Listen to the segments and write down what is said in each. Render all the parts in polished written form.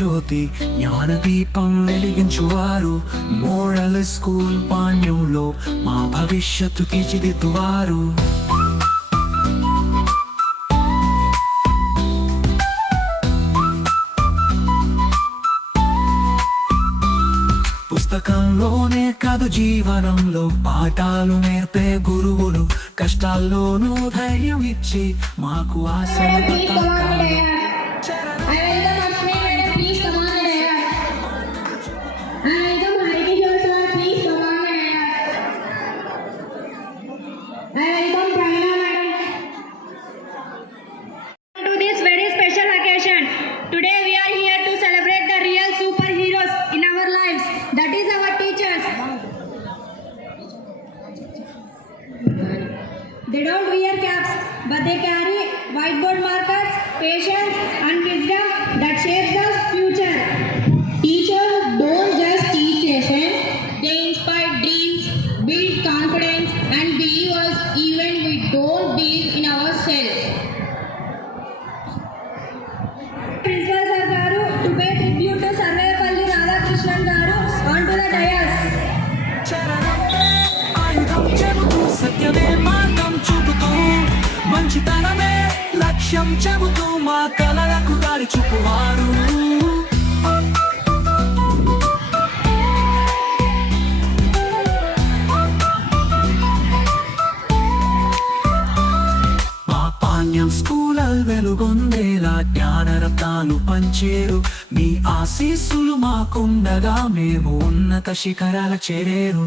జ్యోతి జ్ఞానదీపం వెలిగించువారు moral school పాణ్యంలో మా భవిష్యత్తు తీర్చిదిద్దువారు. పుస్తకంలోనే కాదు జీవనంలో పాఠాలు నేర్పే గురువులు కష్టాల్లోనూ ధైర్యం ఇచ్చి మాకు ఆశలు పతాకాలు. They don't wear caps, but they carry whiteboard markers, patience and wisdom that shapes the future. Teachers don't just teach lessons, they inspire dreams, build confidence and believe us even we don't believe in ourselves. Principal Sir Garu to pay tribute to Sarvepalli Radhakrishnan Garu onto the dais. సత్యమే మార్గం చూపుతూ మంచితనమే లక్ష్యం చెబుతూ మా కలలకు దారి చూపువారు. మా Panyam school వెలుగొందేలా జ్ఞానరత్నాలు పంచేరు. మీ ఆశీస్సులు మాకుండగా మేము ఉన్నత శిఖరాల చేరేరు.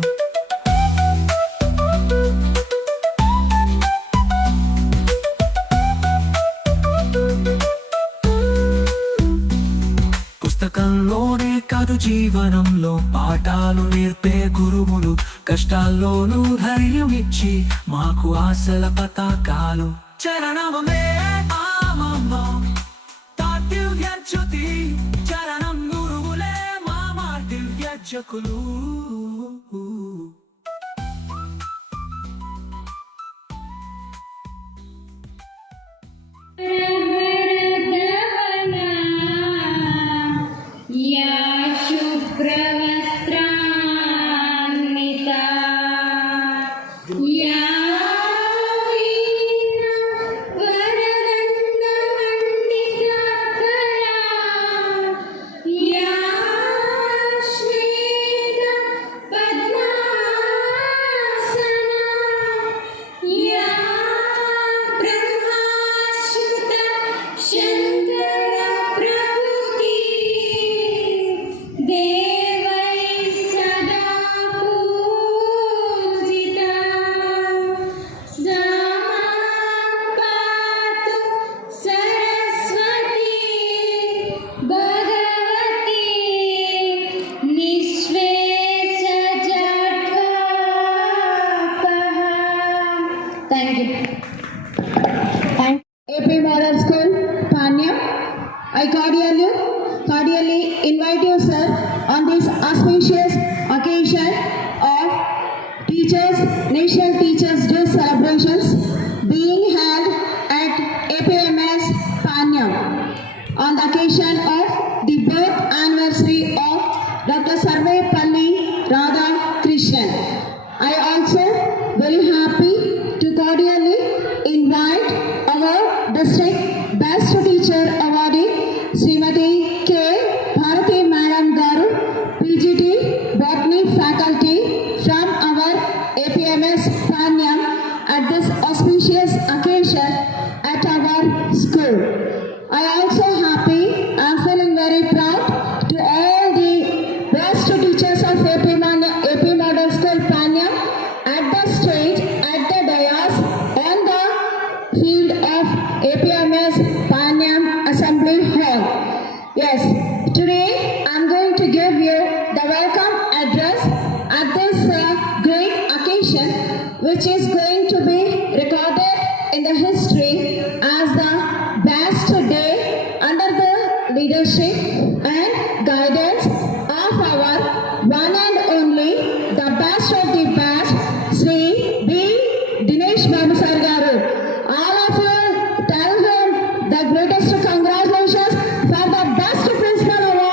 పుస్తకంలోనే కాదు జీవనంలో పాఠాలు నేర్పే గురువులు కష్టాల్లోనూ ధైర్యం ఇచ్చి మాకు ఆశల పతాకాలు. చరణమే దివ్య జ్యోతి చరణం గురువులే మా దివ్య జకులు. Thank you. AP Model School, Panyam. I cordially invite you, sir, on this auspicious occasion of National Teachers Day celebrations being held at APMS Panyam on the occasion of the birth anniversary of Dr. Sarvepalli Radhakrishnan. I also very happy to cordially invite our district best teacher awardee Srimati K. Bharati Madam Garu, PGT Botany faculty from our APMS Panyam at this auspicious occasion at our school. I also happy and feeling very proud to all the best teachers of AP Model School Panyam at the stage, at the dais, on the field of APMS Panyam Assembly Hall. Yes, today I'm going to give you the welcome address at this great occasion, which is going to be recorded in the history as the best day under the leadership and guidance of our one and only, the best of the best, Sri B. Dinesh Babu Sir Garu. All of you tell him the greatest congratulations for the best principal award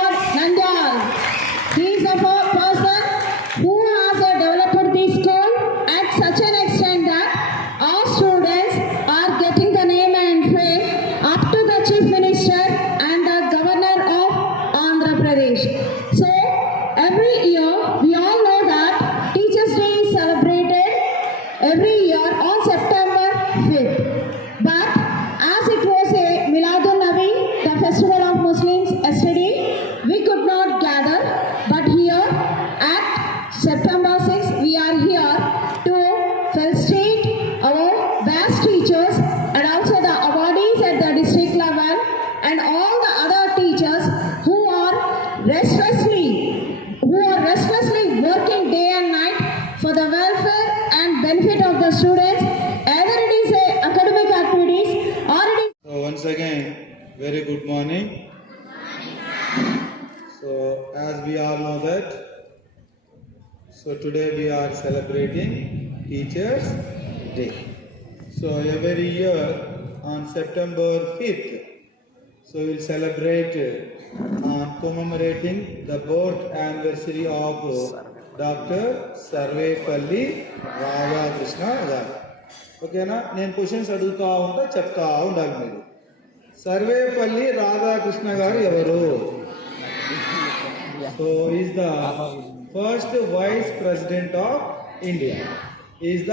students, either it is academic activities or it is. So once again, very good morning. So as we all know that, so today we are celebrating Teachers Day. So every year on September 5th, so we'll celebrate commemorating the birth anniversary of Dr. Sarvepalli Radhakrishna garu. ఓకేనా? నేను questions అడుగుతా ఉంటా, చెప్తా ఉండాలి మీరు. సర్వేపల్లి రాధాకృష్ణ గారు ఎవరు? So is the first vice president of India. Is the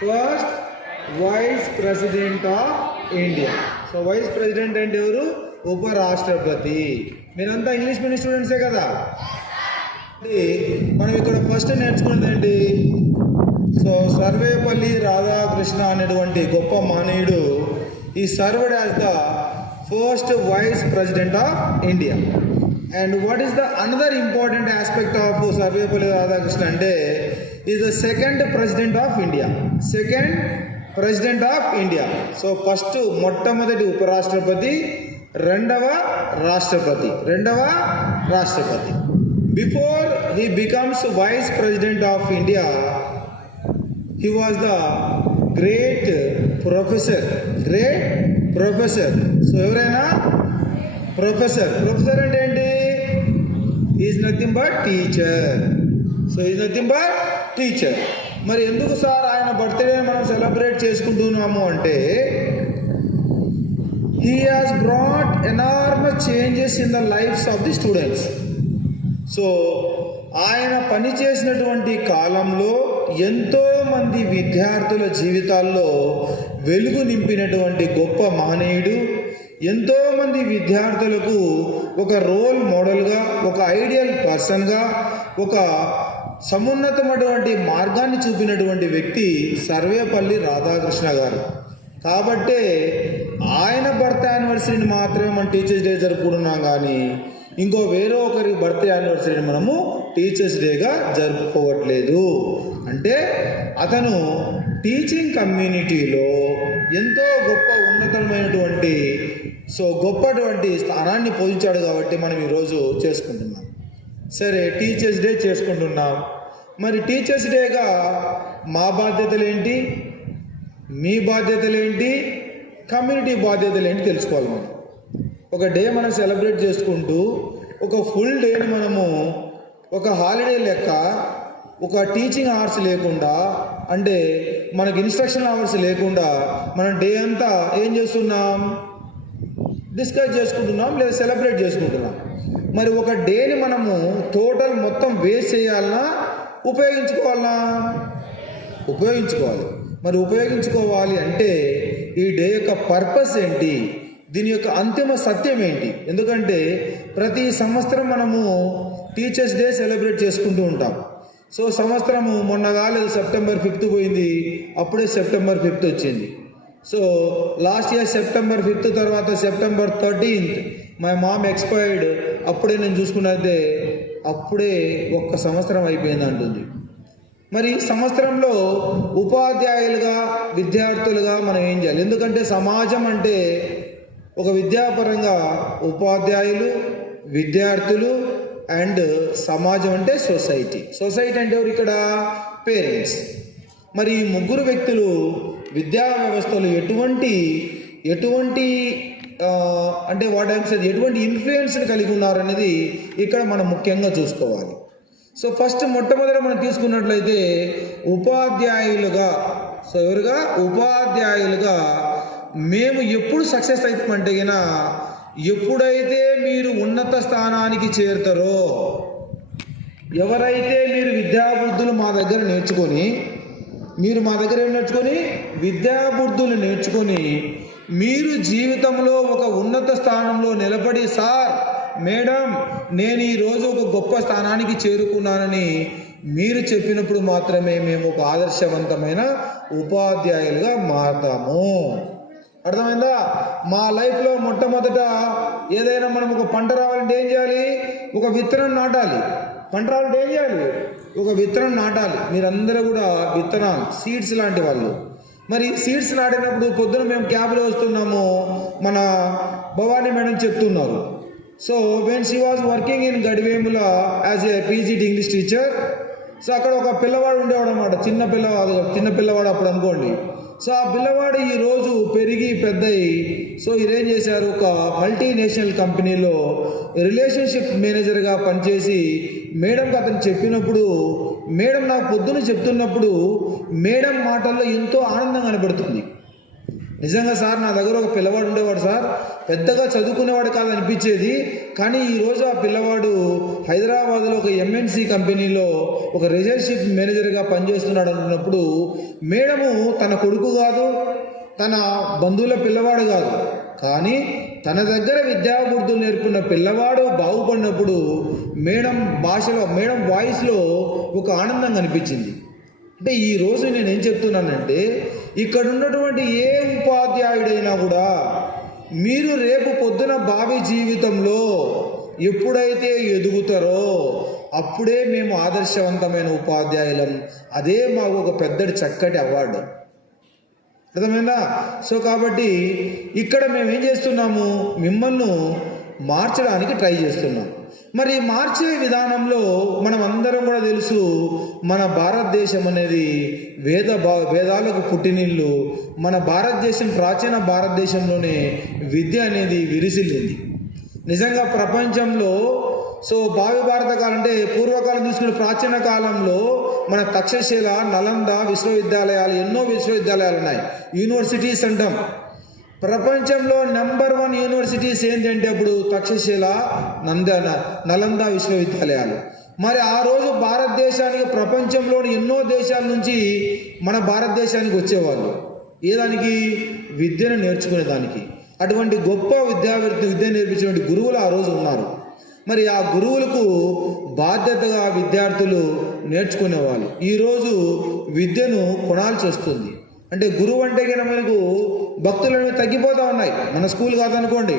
first vice president of India. So vice president అంటే ఎవరు? ఉపరాష్ట్రపతి. మీరంతా ఇంగ్లీష్ మీడియం స్టూడెంట్సే కదా. మనం ఇక్కడ ఫస్ట్ నేర్చుకున్నది ఏంటి? సో సర్వేపల్లి రాధాకృష్ణ అనేటువంటి గొప్ప మానవుడు ఈ served as the first vice president of India. And what is the another important aspect of Sarvepalli Radhakrishna అంటే is the second president of India. Second president of India. So first మొట్టమొదటి ఉపరాష్ట్రపతి, రెండవ రాష్ట్రపతి. Before he becomes vice president of India, he was the great professor. సో ఎవరైనా professor అంటే ఏంటి? Is nothing but teacher. So is nothing but teacher. మరి ఎందుకు సార్ ఆయన బర్త్డే మనం సెలబ్రేట్ చేసుకుంటున్నాము అంటే he has brought enormous changes in the lives of the students. So ఆయన పనిచేసినటువంటి కాలంలో ఎంతో మంది విద్యార్థుల జీవితాల్లో వెలుగు నింపినటువంటి గొప్ప మహనీయుడు. ఎంతో మంది విద్యార్థులకు ఒక రోల్ మోడల్గా, ఒక ఐడియల్ పర్సన్గా, ఒక సమున్నతమైనటువంటి మార్గాన్ని చూపినటువంటి వ్యక్తి సర్వేపల్లి రాధాకృష్ణ గారు. కాబట్టే ఆయన బర్త్ యానివర్సరీని మాత్రమే మనం టీచర్స్ డే జరుపుకుంటున్నాం, కానీ ఇంకో వేరే ఒకరి బర్త్ యానివర్సరీని మనము టీచర్స్ డేగా జరుపుకోవట్లేదు. అంటే అతను టీచింగ్ కమ్యూనిటీలో ఎంతో గొప్ప ఉన్నతమైనటువంటి గొప్పటువంటి స్థానాన్ని పొందించాడు కాబట్టి మనం ఈరోజు చేసుకుంటున్నాం. సరే, టీచర్స్ డే చేసుకుంటున్నాం. మరి టీచర్స్ డేగా మా బాధ్యతలు ఏంటి, మీ బాధ్యతలు ఏంటి, కమ్యూనిటీ బాధ్యతలు ఏంటి తెలుసుకోవాలి. మనం ఒక డే మనం సెలబ్రేట్ చేసుకుంటూ ఒక ఫుల్ డేని మనము ఒక హాలిడే లెక్క, ఒక టీచింగ్ అవర్స్ లేకుండా, అంటే మనకి ఇన్స్ట్రక్షన్ అవర్స్ లేకుండా మనం డే అంతా ఏం చేస్తున్నాం? డిస్కస్ చేసుకుంటున్నాం లేదా సెలబ్రేట్ చేసుకుంటున్నాం. మరి ఒక డేని మనము టోటల్ మొత్తం వేస్ట్ చేయాలన్నా ఉపయోగించుకోవాలి. మరి ఉపయోగించుకోవాలి అంటే ఈ డే యొక్క పర్పస్ ఏంటి, దీని యొక్క అంతిమ సత్యం ఏంటి? ఎందుకంటే ప్రతి సంవత్సరం మనము టీచర్స్ డే సెలబ్రేట్ చేసుకుంటూ ఉంటాం. సో సంవత్సరము మొన్న కాలేదు, సెప్టెంబర్ 5th పోయింది, అప్పుడే సెప్టెంబర్ 5th వచ్చింది. So last year September 5th తర్వాత September 13th my mom expired. అప్పుడే నేను చూసుకున్నదే, అప్పుడే ఒక్క సంవత్సరం అయిపోయింది అంటుంది. మరి సంవత్సరంలో ఉపాధ్యాయులుగా, విద్యార్థులుగా మనం ఏం చేయాలి? ఎందుకంటే సమాజం అంటే ఒక విద్యాపరంగా ఉపాధ్యాయులు, విద్యార్థులు అండ్ సమాజం అంటే సొసైటీ అంటే ఎవరు? ఇక్కడ పేరెంట్స్. మరి ఈ ముగ్గురు వ్యక్తులు విద్యా వ్యవస్థలో ఎటువంటి అంటే ఎటువంటి ఇన్ఫ్లుయెన్స్ని కలిగి ఉన్నారనేది ఇక్కడ మనం ముఖ్యంగా చూసుకోవాలి. సో ఫస్ట్ మొట్టమొదట మనం తీసుకున్నట్లయితే ఉపాధ్యాయులుగా, సో ఎవరుగా? ఉపాధ్యాయులుగా మేము ఎప్పుడు సక్సెస్ అవుతామంటే ఎప్పుడైతే మీరు ఉన్నత స్థానానికి చేరుతారో, ఎవరైతే మీరు విద్యాబుద్ధులు మా దగ్గర నేర్చుకొని, విద్యాబుద్ధులు నేర్చుకొని మీరు జీవితంలో ఒక ఉన్నత స్థానంలో నిలబడి, సార్, మేడం, నేను ఈరోజు ఒక గొప్ప స్థానానికి చేరుకున్నానని మీరు చెప్పినప్పుడు మాత్రమే మేము ఒక ఆదర్శవంతమైన ఉపాధ్యాయులుగా మారతాము. అర్థమైందా? మా లైఫ్లో మొట్టమొదట ఏదైనా మనం ఒక పంట రావాలంటే ఏం చేయాలి? ఒక విత్తనం నాటాలి. పంట రావాలంటే ఏం చేయాలి? ఒక విత్తనం నాటాలి. మీరందరూ కూడా విత్తనాలు సీడ్స్ లాంటి వాళ్ళు. మరి సీడ్స్ నాటినప్పుడు పొద్దున మేము క్యాబ్లో వస్తున్నాము, మన భవానీ మేడం చెప్తున్నారు. So when she was working in Gadivemula as a PGT English teacher. So అక్కడ ఒక పిల్లవాడు ఉండేవాడు అనమాట, చిన్న పిల్లవాడు అప్పుడు అనుకోండి. సో ఆ పిల్లవాడు ఈరోజు పెరిగి పెద్దయి. సో ఇదేం చేశారు, ఒక మల్టీనేషనల్ కంపెనీలో రిలేషన్షిప్ మేనేజర్గా పనిచేసి మేడంకి అతను చెప్పినప్పుడు, మేడం నాకు పొద్దున చెప్తున్నప్పుడు మేడం మాటల్లో ఎంతో ఆనందం కనబడుతుంది. నిజంగా సార్, నా దగ్గర ఒక పిల్లవాడు ఉండేవాడు సార్, పెద్దగా చదువుకునేవాడు కాదు అనిపించేది, కానీ ఈరోజు ఆ పిల్లవాడు హైదరాబాద్లో ఒక ఎంఎన్సి కంపెనీలో ఒక రిలేషన్షిప్ మేనేజర్గా పనిచేస్తున్నాడు అంటున్నప్పుడు మేడము తన కొడుకు కాదు, తన బంధువుల పిల్లవాడు కాదు, కానీ తన దగ్గర విద్యాబుద్ధులు నేర్పుకున్న పిల్లవాడు బాగుపడినప్పుడు మేడం భాషలో, మేడం వాయిస్లో ఒక ఆనందం కనిపించింది. అంటే ఈరోజు నేనేం చెప్తున్నానంటే, ఇక్కడ ఉన్నటువంటి ఏ ఉపాధ్యాయుడైనా కూడా మీరు రేపు పొద్దున భావి జీవితంలో ఎప్పుడైతే ఎదుగుతారో అప్పుడే మేము ఆదర్శవంతమైన ఉపాధ్యాయులం. అదే మాకు ఒక పెద్దటి చక్కటి అవార్డు. అర్థమైందా? సో కాబట్టి ఇక్కడ మేము ఏం చేస్తున్నాము, మిమ్మల్ని మార్చడానికి ట్రై చేస్తున్నాం. మరి మార్చే విధానంలో మనం అందరం కూడా తెలుసు, మన భారతదేశం అనేది వేదాలకు పుట్టినిల్లు. మన భారతదేశం, ప్రాచీన భారతదేశంలోనే విద్య అనేది విరిసిల్లింది. నిజంగా ప్రపంచంలో సో భావి భారత కాలం అంటే పూర్వకాలం తీసుకున్న ప్రాచీన కాలంలో మన తక్షశిల, నలంద విశ్వవిద్యాలయాలు, ఎన్నో విశ్వవిద్యాలయాలు ఉన్నాయి, యూనివర్సిటీస్ అంటాం. ప్రపంచంలో నెంబర్ 1 యూనివర్సిటీస్ ఏంటంటే అప్పుడు తక్షశిల, నలంద విశ్వవిద్యాలయాలు. మరి ఆ రోజు భారతదేశానికి ప్రపంచంలోని ఎన్నో దేశాల నుంచి మన భారతదేశానికి వచ్చేవాళ్ళు. ఏదానికి? విద్యను నేర్చుకునేదానికి. అటువంటి గొప్ప విద్య నేర్పించినటువంటి గురువులు ఆ రోజు ఉన్నారు. మరి ఆ గురువులకు బాధ్యతగా విద్యార్థులు నేర్చుకునేవాళ్ళు. ఈరోజు విద్యను కొనాల్సి వస్తుంది. అంటే గురువు అంటే కనుక మనకు భక్తులు అనేవి తగ్గిపోతూ ఉన్నాయి. మన స్కూల్ కాదనుకోండి,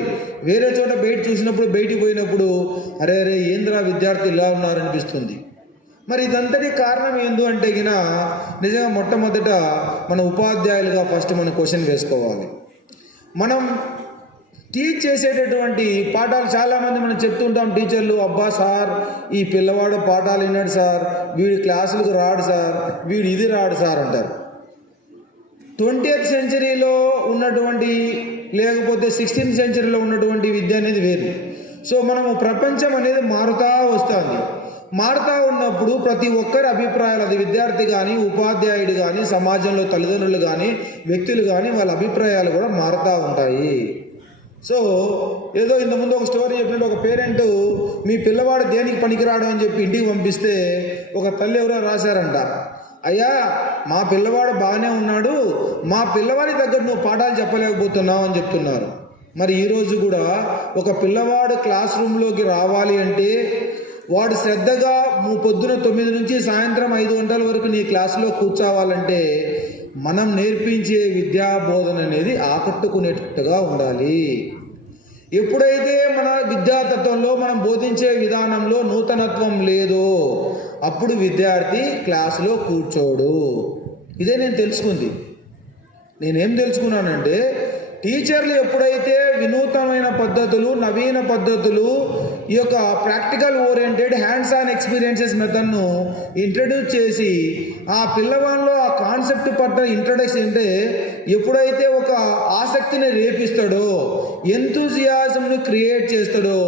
వేరే చోట బయట చూసినప్పుడు, బయటికి పోయినప్పుడు అరే ఏంద్రా విద్యార్థులు ఇలా ఉన్నారనిపిస్తుంది. మరి ఇదంతటి కారణం ఏందు అంటే గిన నిజంగా మొట్టమొదట మన ఉపాధ్యాయులుగా ఫస్ట్ మనం క్వశ్చన్ వేసుకోవాలి. మనం టీచ్ చేసేటటువంటి పాఠాలు చాలామంది మనం చెప్తుంటాం, టీచర్లు, అబ్బా సార్ ఈ పిల్లవాడు పాఠాలు విన్నాడు సార్, వీడి క్లాసులకు రాడు సార్, వీడు ఇది రాడు సార్ అంటారు. 20th సెంచరీలో ఉన్నటువంటి లేకపోతే 16th సెంచరీలో ఉన్నటువంటి విద్య అనేది వేరు. సో మనము ప్రపంచం అనేది మారుతూ వస్తుంది. మారుతూ ఉన్నప్పుడు ప్రతి ఒక్కరి అభిప్రాయాలు, అది విద్యార్థి కానీ, ఉపాధ్యాయుడు కానీ, సమాజంలో తల్లిదండ్రులు కానీ, వ్యక్తులు కానీ, వాళ్ళ అభిప్రాయాలు కూడా మారుతూ ఉంటాయి. సో ఏదో ఇంతకుముందు ఒక స్టోరీ చెప్పినట్టు, ఒక పేరెంట్ మీ పిల్లవాడు దేనికి పనికిరాడు అని చెప్పి ఇంటికి పంపిస్తే ఒక తల్లి ఎవరో రాశారంట, అయ్యా మా పిల్లవాడు బాగానే ఉన్నాడు, మా పిల్లవాడి దగ్గర నువ్వు పాఠాలు చెప్పలేకపోతున్నావు అని చెప్తున్నారు. మరి ఈరోజు కూడా ఒక పిల్లవాడు క్లాస్ రూమ్లోకి రావాలి అంటే వాడు శ్రద్ధగా పొద్దున 9 నుంచి సాయంత్రం 5 గంటల వరకు నీ క్లాసులో కూర్చోవాలంటే మనం నేర్పించే విద్యా బోధన అనేది ఆకట్టుకునేటట్టుగా ఉండాలి. ఎప్పుడైతే మన విద్యాతత్వంలో మనం బోధించే విధానంలో నూతనత్వం లేదో అప్పుడు విద్యార్థి క్లాసులో కూర్చోడు. ఇదే నేను తెలుసుకుంది. నేనేం తెలుసుకున్నానంటే, టీచర్లు ఎప్పుడైతే వినూతనమైన పద్ధతులు, నవీన పద్ధతులు, ఈ యొక్క practical oriented hands on experiences మెథడ్ను ఇంట్రడ్యూస్ చేసి ఆ పిల్లవాళ్ళలో ఆ కాన్సెప్ట్ పట్ల ఇంట్రడక్షన్ అంటే ఎప్పుడైతే ఒక ఆసక్తిని రేపిస్తాడో, ఎంతూజియాజంను క్రియేట్ చేస్తాడో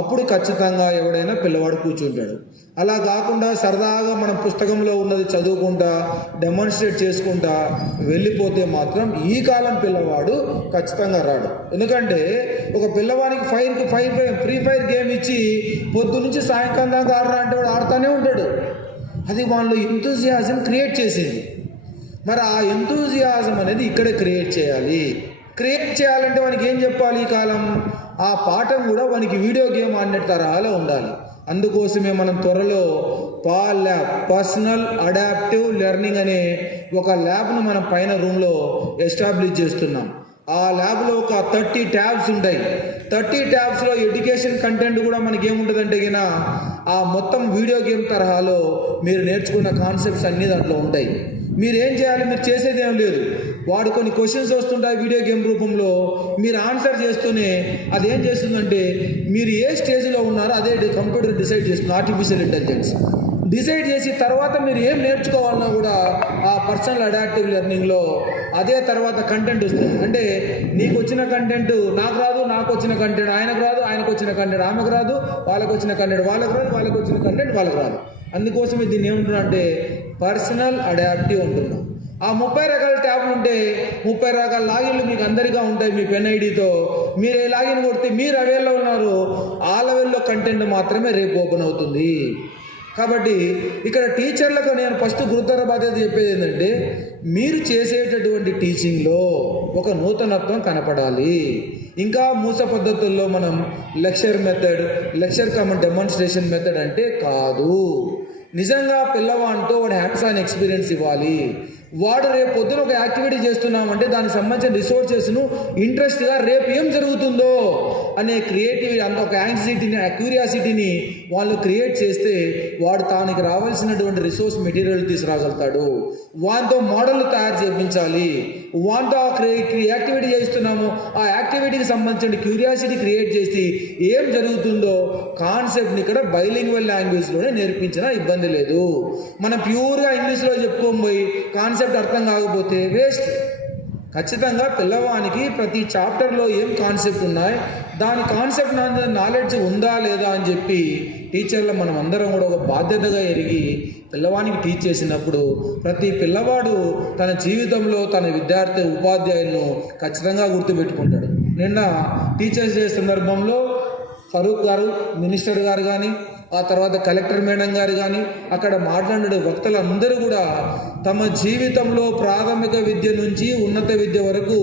అప్పుడు ఖచ్చితంగా ఎవడైనా పిల్లవాడు కూర్చుంటాడు. అలా కాకుండా సరదాగా మనం పుస్తకంలో ఉన్నది చదువుకుంటా, డెమాన్స్ట్రేట్ చేసుకుంటా వెళ్ళిపోతే మాత్రం ఈ కాలం పిల్లవాడు ఖచ్చితంగా రాడు. ఎందుకంటే ఒక పిల్లవానికి ఫ్రీ ఫైర్ గేమ్ ఇచ్చి పొద్దు నుంచి సాయంకాలం దాకా ఆడరా అంటే వాడు ఆడుతూనే ఉంటాడు. అది వాళ్ళు ఎంతూజియాజం క్రియేట్ చేసింది. మరి ఆ ఎంతూజియాజం అనేది ఇక్కడే క్రియేట్ చేయాలి. క్రియేట్ చేయాలంటే వానికి ఏం చెప్పాలి? ఈ కాలం ఆ పాఠం కూడా వానికి వీడియో గేమ్ ఆడిన తరహాలో ఉండాలి. అందుకోసమే మనం త్వరలో ల్యాబ్, పర్సనల్ అడాప్టివ్ లెర్నింగ్ అనే ఒక ల్యాబ్ను మనం పైన రూమ్లో ఎస్టాబ్లిష్ చేస్తున్నాం. ఆ ల్యాబ్లో ఒక 30 ట్యాబ్స్ ఉంటాయి. 30 ట్యాబ్స్లో ఎడ్యుకేషన్ కంటెంట్ కూడా మనకి ఏముంటుందంటే గిన ఆ మొత్తం వీడియో గేమ్ తరహాలో మీరు నేర్చుకున్న కాన్సెప్ట్స్ అన్నీ దాంట్లో ఉంటాయి. మీరు ఏం చేయాలి, మీరు చేసేది ఏం లేదు. వాడు కొన్ని క్వశ్చన్స్ వస్తుంటాయి వీడియో గేమ్ రూపంలో, మీరు ఆన్సర్ చేస్తూనే అది ఏం చేస్తుందంటే మీరు ఏ స్టేజ్లో ఉన్నారో అదే కంప్యూటర్ డిసైడ్ చేస్తుంది, ఆర్టిఫిషియల్ ఇంటెలిజెన్స్ డిసైడ్ చేసి తర్వాత మీరు ఏం నేర్చుకోవాలన్నా కూడా ఆ పర్సనల్ అడాప్టివ్ లెర్నింగ్లో అదే తర్వాత కంటెంట్ వస్తుంది. అంటే నీకు వచ్చిన కంటెంట్ నాకు రాదు, నాకు వచ్చిన కంటెంట్ ఆయనకు రాదు, ఆయనకు వచ్చిన కంటెంట్ ఆమెకు రాదు, వాళ్ళకు వచ్చిన కంటెంట్ వాళ్ళకు రాదు, వాళ్ళకు వచ్చిన కంటెంట్ వాళ్ళకు రాదు. అందుకోసమే దీన్ని ఏమంటున్నా అంటే పర్సనల్ అడాప్టివ్ ఉంటున్నాం. ఆ 30 రకాల ట్యాబ్లు ఉంటే 30 రకాల లాగిన్లు మీకు అందరిగా ఉంటాయి మీ పెన్ ఐడితో. మీరు ఏ లాగిన్ కొడితే మీరు అవేల్లో ఉన్నారు, ఆ లెవెల్లో కంటెంట్ మాత్రమే రేపు ఓపెన్ అవుతుంది. కాబట్టి ఇక్కడ టీచర్లకు నేను ఫస్ట్ గురుతర బాధ్యత చెప్పేది ఏంటంటే మీరు చేసేటటువంటి టీచింగ్లో ఒక నూతనత్వం కనపడాలి. ఇంకా మూస పద్ధతుల్లో మనం lecture method, lecture come demonstration method అంటే కాదు. నిజంగా పిల్లవాడితో వాడు హ్యాండ్స్ ఆన్ ఎక్స్పీరియన్స్ ఇవ్వాలి. వాడు రేపు పొద్దున ఒక యాక్టివిటీ చేస్తున్నామంటే దానికి సంబంధించిన రిసోర్సెస్ను ఇంట్రెస్ట్గా రేపు ఏం జరుగుతుందో అనే క్రియేటివిటీ, అంత ఒక యాంగ్జైటీని, క్యూరియాసిటీని వాళ్ళు క్రియేట్ చేస్తే వాడు తానికి రావాల్సినటువంటి రిసోర్స్ మెటీరియల్ తీసుకురాగలుగుతాడు. వాటితో మోడల్ తయారు చేయించాలి. వాటితో యాక్టివిటీ చేస్తున్నాము, ఆ యాక్టివిటీకి సంబంధించిన క్యూరియాసిటీ క్రియేట్ చేసి ఏం జరుగుతుందో కాన్సెప్ట్ని ఇక్కడ బైలింగ్వల్ లాంగ్వేజ్లోనే నేర్పించినా ఇబ్బంది లేదు. మనం ప్యూర్గా ఇంగ్లీష్లో చెప్పుకోబోయి కాన్సెప్ట్ అర్థం కాకపోతే వేస్ట్. ఖచ్చితంగా పిల్లవానికి ప్రతి చాప్టర్లో ఏం కాన్సెప్ట్ ఉన్నాయి, దాని కాన్సెప్ట్ నాలెడ్జ్ ఉందా లేదా అని చెప్పి టీచర్లు మనం అందరం కూడా ఒక బాధ్యతగా ఎరిగి పిల్లవానికి టీచ్ చేసినప్పుడు ప్రతి పిల్లవాడు తన జీవితంలో తన విద్యార్థి ఉపాధ్యాయులను ఖచ్చితంగా గుర్తుపెట్టుకుంటాడు. నిన్న టీచర్స్ డే సందర్భంలో ఫరూక్ గారు, మినిస్టర్ గారు కానీ, ఆ తర్వాత కలెక్టర్ మేడం గారు కానీ అక్కడ మాట్లాడిన వక్తలందరూ కూడా తమ జీవితంలో ప్రాథమిక విద్య నుంచి ఉన్నత విద్య వరకు